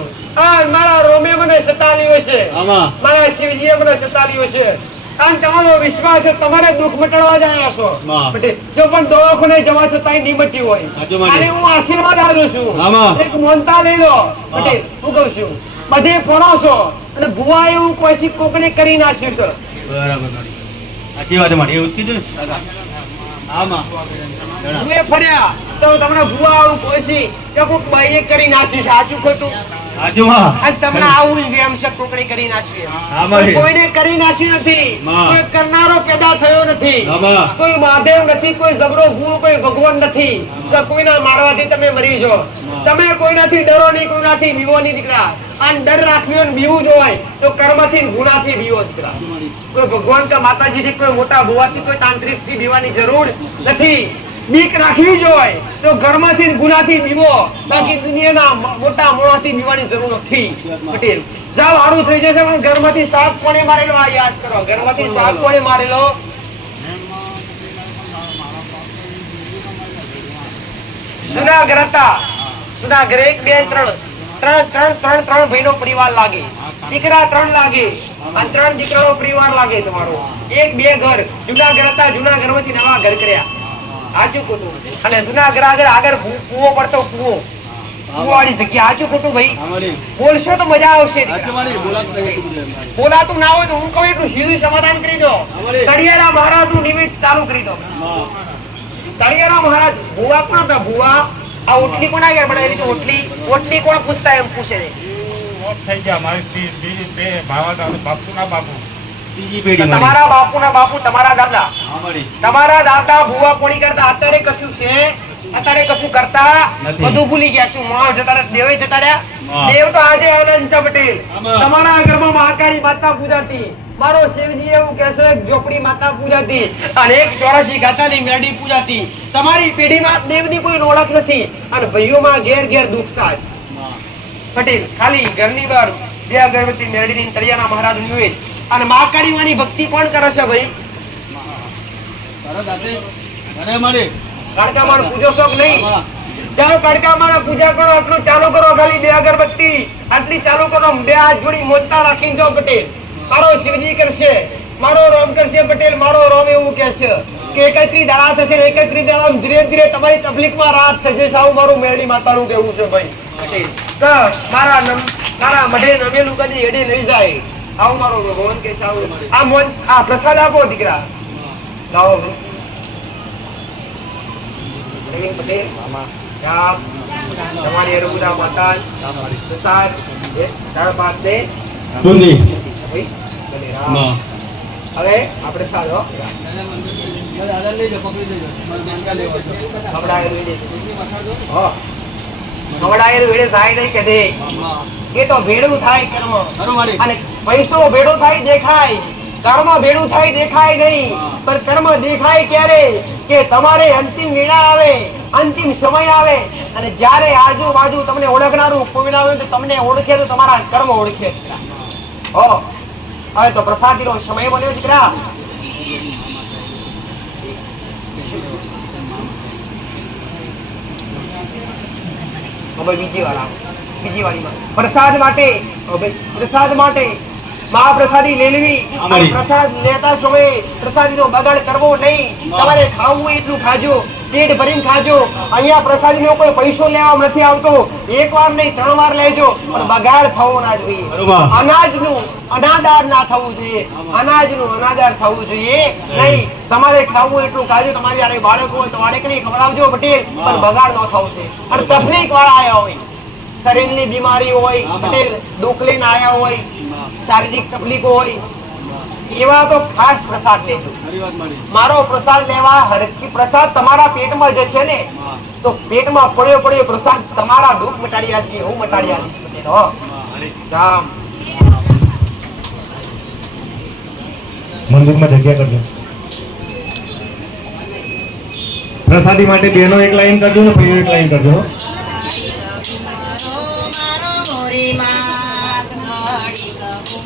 આ મારા રોમે મને સતાલ્યો છે, આમાં. મારા શિવજીએ મને સતાલ્યો છે અને તમારો વિશ્વાસ છે, તમારે દુઃખ મટાડવા જ આયા છો માં. પટેલ. જો પણ દવાખાને જવા છતાંય નહીં મટ્યું હોય, હાચું માની. ખાલી હું આશીર્વાદ આપું છું. આમાં. એક મોનતા લઈ લો પટેલ. હું કહું છું બધે ફરો છો અને ભુવા એવું કોઈ કોકને કરી નાખ્યું છે. બરાબર મારી. સાચી વાત મારી. એવું જ કીધું ને? આમાં. ભુવે ફર્યા તો તમને ભુવા આવું કોઈ કે કોક બાઈએ કરી નાખ્યું છે. સાચું ખોટું? હાચુમાં. અને તમને આવું જ વ્યામ છે કોકને કરી નાખ્યું. હા, મારી. કોઈને કરી નાખ્યું નથી. માં. કોઈ કરનારો પેદા થયો નથી. આમાં. કોઈ મહાદેવ નથી, કોઈ જબરો ભૂવો, કોઈ ભગવાન નથી કે કોઈના મારવાથી તમે મરી જાઓ. તમે કોઈનાથી ડરો નહીં, કોઈનાથી બીવો નહીં દીકરા. અને ડર રાખ્યો અને બીવું જ હોય તો કર્મથી ને ગુનાથી બીવો દીકરા. કોઈ ભગવાન કે માતાજીથી, કોઈ મોટા ભુવાથી, કોઈ તાંત્રિકથી બીવાની જરૂર નથી. બીક રાખવી જોઈએ તો ઘરમાંથી ને ગુનાથી બીવો, બાકી દુનિયાના મોટા મોણાથી બીવાની જરૂર નથી પટેલ. જાવ હારું થઈ જશે, પણ ઘરમાંથી સાપ કોણે મારેલો આ યાદ કરો. ઘરમાંથી સાપ કોણે મારેલો? જુનાગઢ હતા. જુનાગઢ એક બે ત્રણ ભાઈનો પરિવાર લાગે. દીકરા 3 લાગે અને 3 દીકરાનો પરિવાર લાગે તમારો. એક બે ઘર જુનાગઢ હતા. જુનાગઢમાંથી નવા ઘર કર્યા. આચું ખોટું? અને જુનાગઢ આગળ કૂવો પડતો, કૂવો વાળી જગ્યા. આચું ખોટું ભાઈ? બોલશો તો મજા આવશે. બોલાતું ના હોય તો હું કહું એટલું સીધું સમાધાન કરી દો. તળિયારા મહારાજ નું નિમિત્ત ચાલુ કરી દો. તળિયારા મહારાજ ભુવા કોણ હતા? ભુવા આ ઓટલી કોણ આગળ બનાવેલી હતી? ઓટલી ઓટલી કોણ પૂછતા એમ પૂછે છે. તમારા બાપુના બાપુ, તમારા દાદા. તમારા દાદા ભુવા કોણી કરતા? અત્યારે કશું છે? અત્યારે કશું કરતા નથી. બધું ભૂલી ગયા. શું માણસ જતા રહ્યા? દેવ જતા રહ્યા? દેવ તો આજે આનંદ છે પટેલ. તમારા ઘરમાં મહાકાળી માતા પૂજાતી, મારો શિવજી એવું કહે છે ઝોપડી માતા પૂજાતી અને એક 84 ગાતાની મેરડી પૂજાતી. તમારી પેઢીમાં દેવની કોઈ ઓળખ નથી અને ભાઈઓમાં ઘેર ઘેર દુઃખ થાય પટેલ. ખાલી ઘરની બહાર 2 અગરબત્તી મેરડીની તળિયાના મહારાજ નિવેદ અને મહાકાળી માની ભક્તિ કોણ કરે છે ભાઈ? કાળકામાને પૂજો છો કે નહીં? ચાલો કાળકામાને પૂજા કરો. આટલું ચાલુ કરો. ખાલી 2 અગરબત્તી આટલી ચાલુ કરો. 2 હાથ જોડી મોજતા રાખીને જાઓ પટેલ. મારો શિવજી કરશે, મારો રોમ કરશે પટેલ. મારો રોમ એવું કહે છે કે 31 દાડા થશે ને 31 દાડા ધીરે ધીરે તમારી તકલીફમાં રાહત થશે. સાવ મારું મેરડી માતાનું કેવું છે ભાઈ પટેલ. તો મારા મઢે નમેલું કદી એડે લઈ જાય. આવું મારો ભગવાન કે સાવ આ મોન આ પ્રસાદ આપો દીકરા. લાવો પટેલ. તમારી અરુદા માતા પ્રસાદ દાળ ભાત દે. હવે આપણે સારો ખવડાયેલું વેડે થાય નહીં કે દે. એ તો ભેડું થાય કર્મ અને પૈસો ભેડો થાય દેખાય, કર્મ ભેડું થાય દેખાય નહીં. પણ કર્મ દેખાય ક્યારે? કે તમારે અંતિમ વેળા આવે, અંતિમ સમય આવે અને જ્યારે આજુબાજુ તમને ઓળખનારું કોઈ ના આવે તો તમને ઓળખે તો તમારા કર્મ ઓળખે. હવે તો પ્રસાદીનો સમય બન્યો દીકરા. હવે બીજી વાળીમાં પ્રસાદ માટે મહાપ્રસાદી લેવી. પ્રસાદ લેતા સમયે પ્રસાદીનો બગાડ કરવો નહીં. તમારે ખાવું એટલું ખાજો, પેટ ભરીને ખાજો. અહીંયા પ્રસાદીનો કોઈ પૈસો લેવા નથી આવતો. એક વાર નહીં 3 વાર લેજો, પણ બગાડ થવો ના જોઈએ. બરોબર. અનાજનું અનાદાર ના થવું જોઈએ. અનાજનું અનાદાર થવું જોઈએ નહીં. તમારે ખાવું હોય એટલું ખાજો. તમારી યારે બાળકો હોય તો બાળકને ખવડાવજો પટેલ, પણ બગાડ ન થવું જોઈએ. અને તકલીફ વાળા આયા હોય, શરીરની બીમારી હોય પટેલ, દુઃખ લઈને આયા હોય, શારીરિક તકલીફો હોય, એવા તો ખાસ પ્રસાદ લેજો. મારો પ્રસાદ લેવા હરકી પ્રસાદ તમારા પેટમાં જશે ને, તો પેટમાં પડ્યો પ્રસાદ તમારા દુઃખ મટાડ્યા છે, હું મટાડ્યા છે. હો રામ. મંદિરમાં જગ્યા કરજો. પ્રસાદી માટે બેનો એક લાઈન કરજો ને ભાઈઓ એક લાઈન કરજો. મારો મોરી માત ઘડી કહું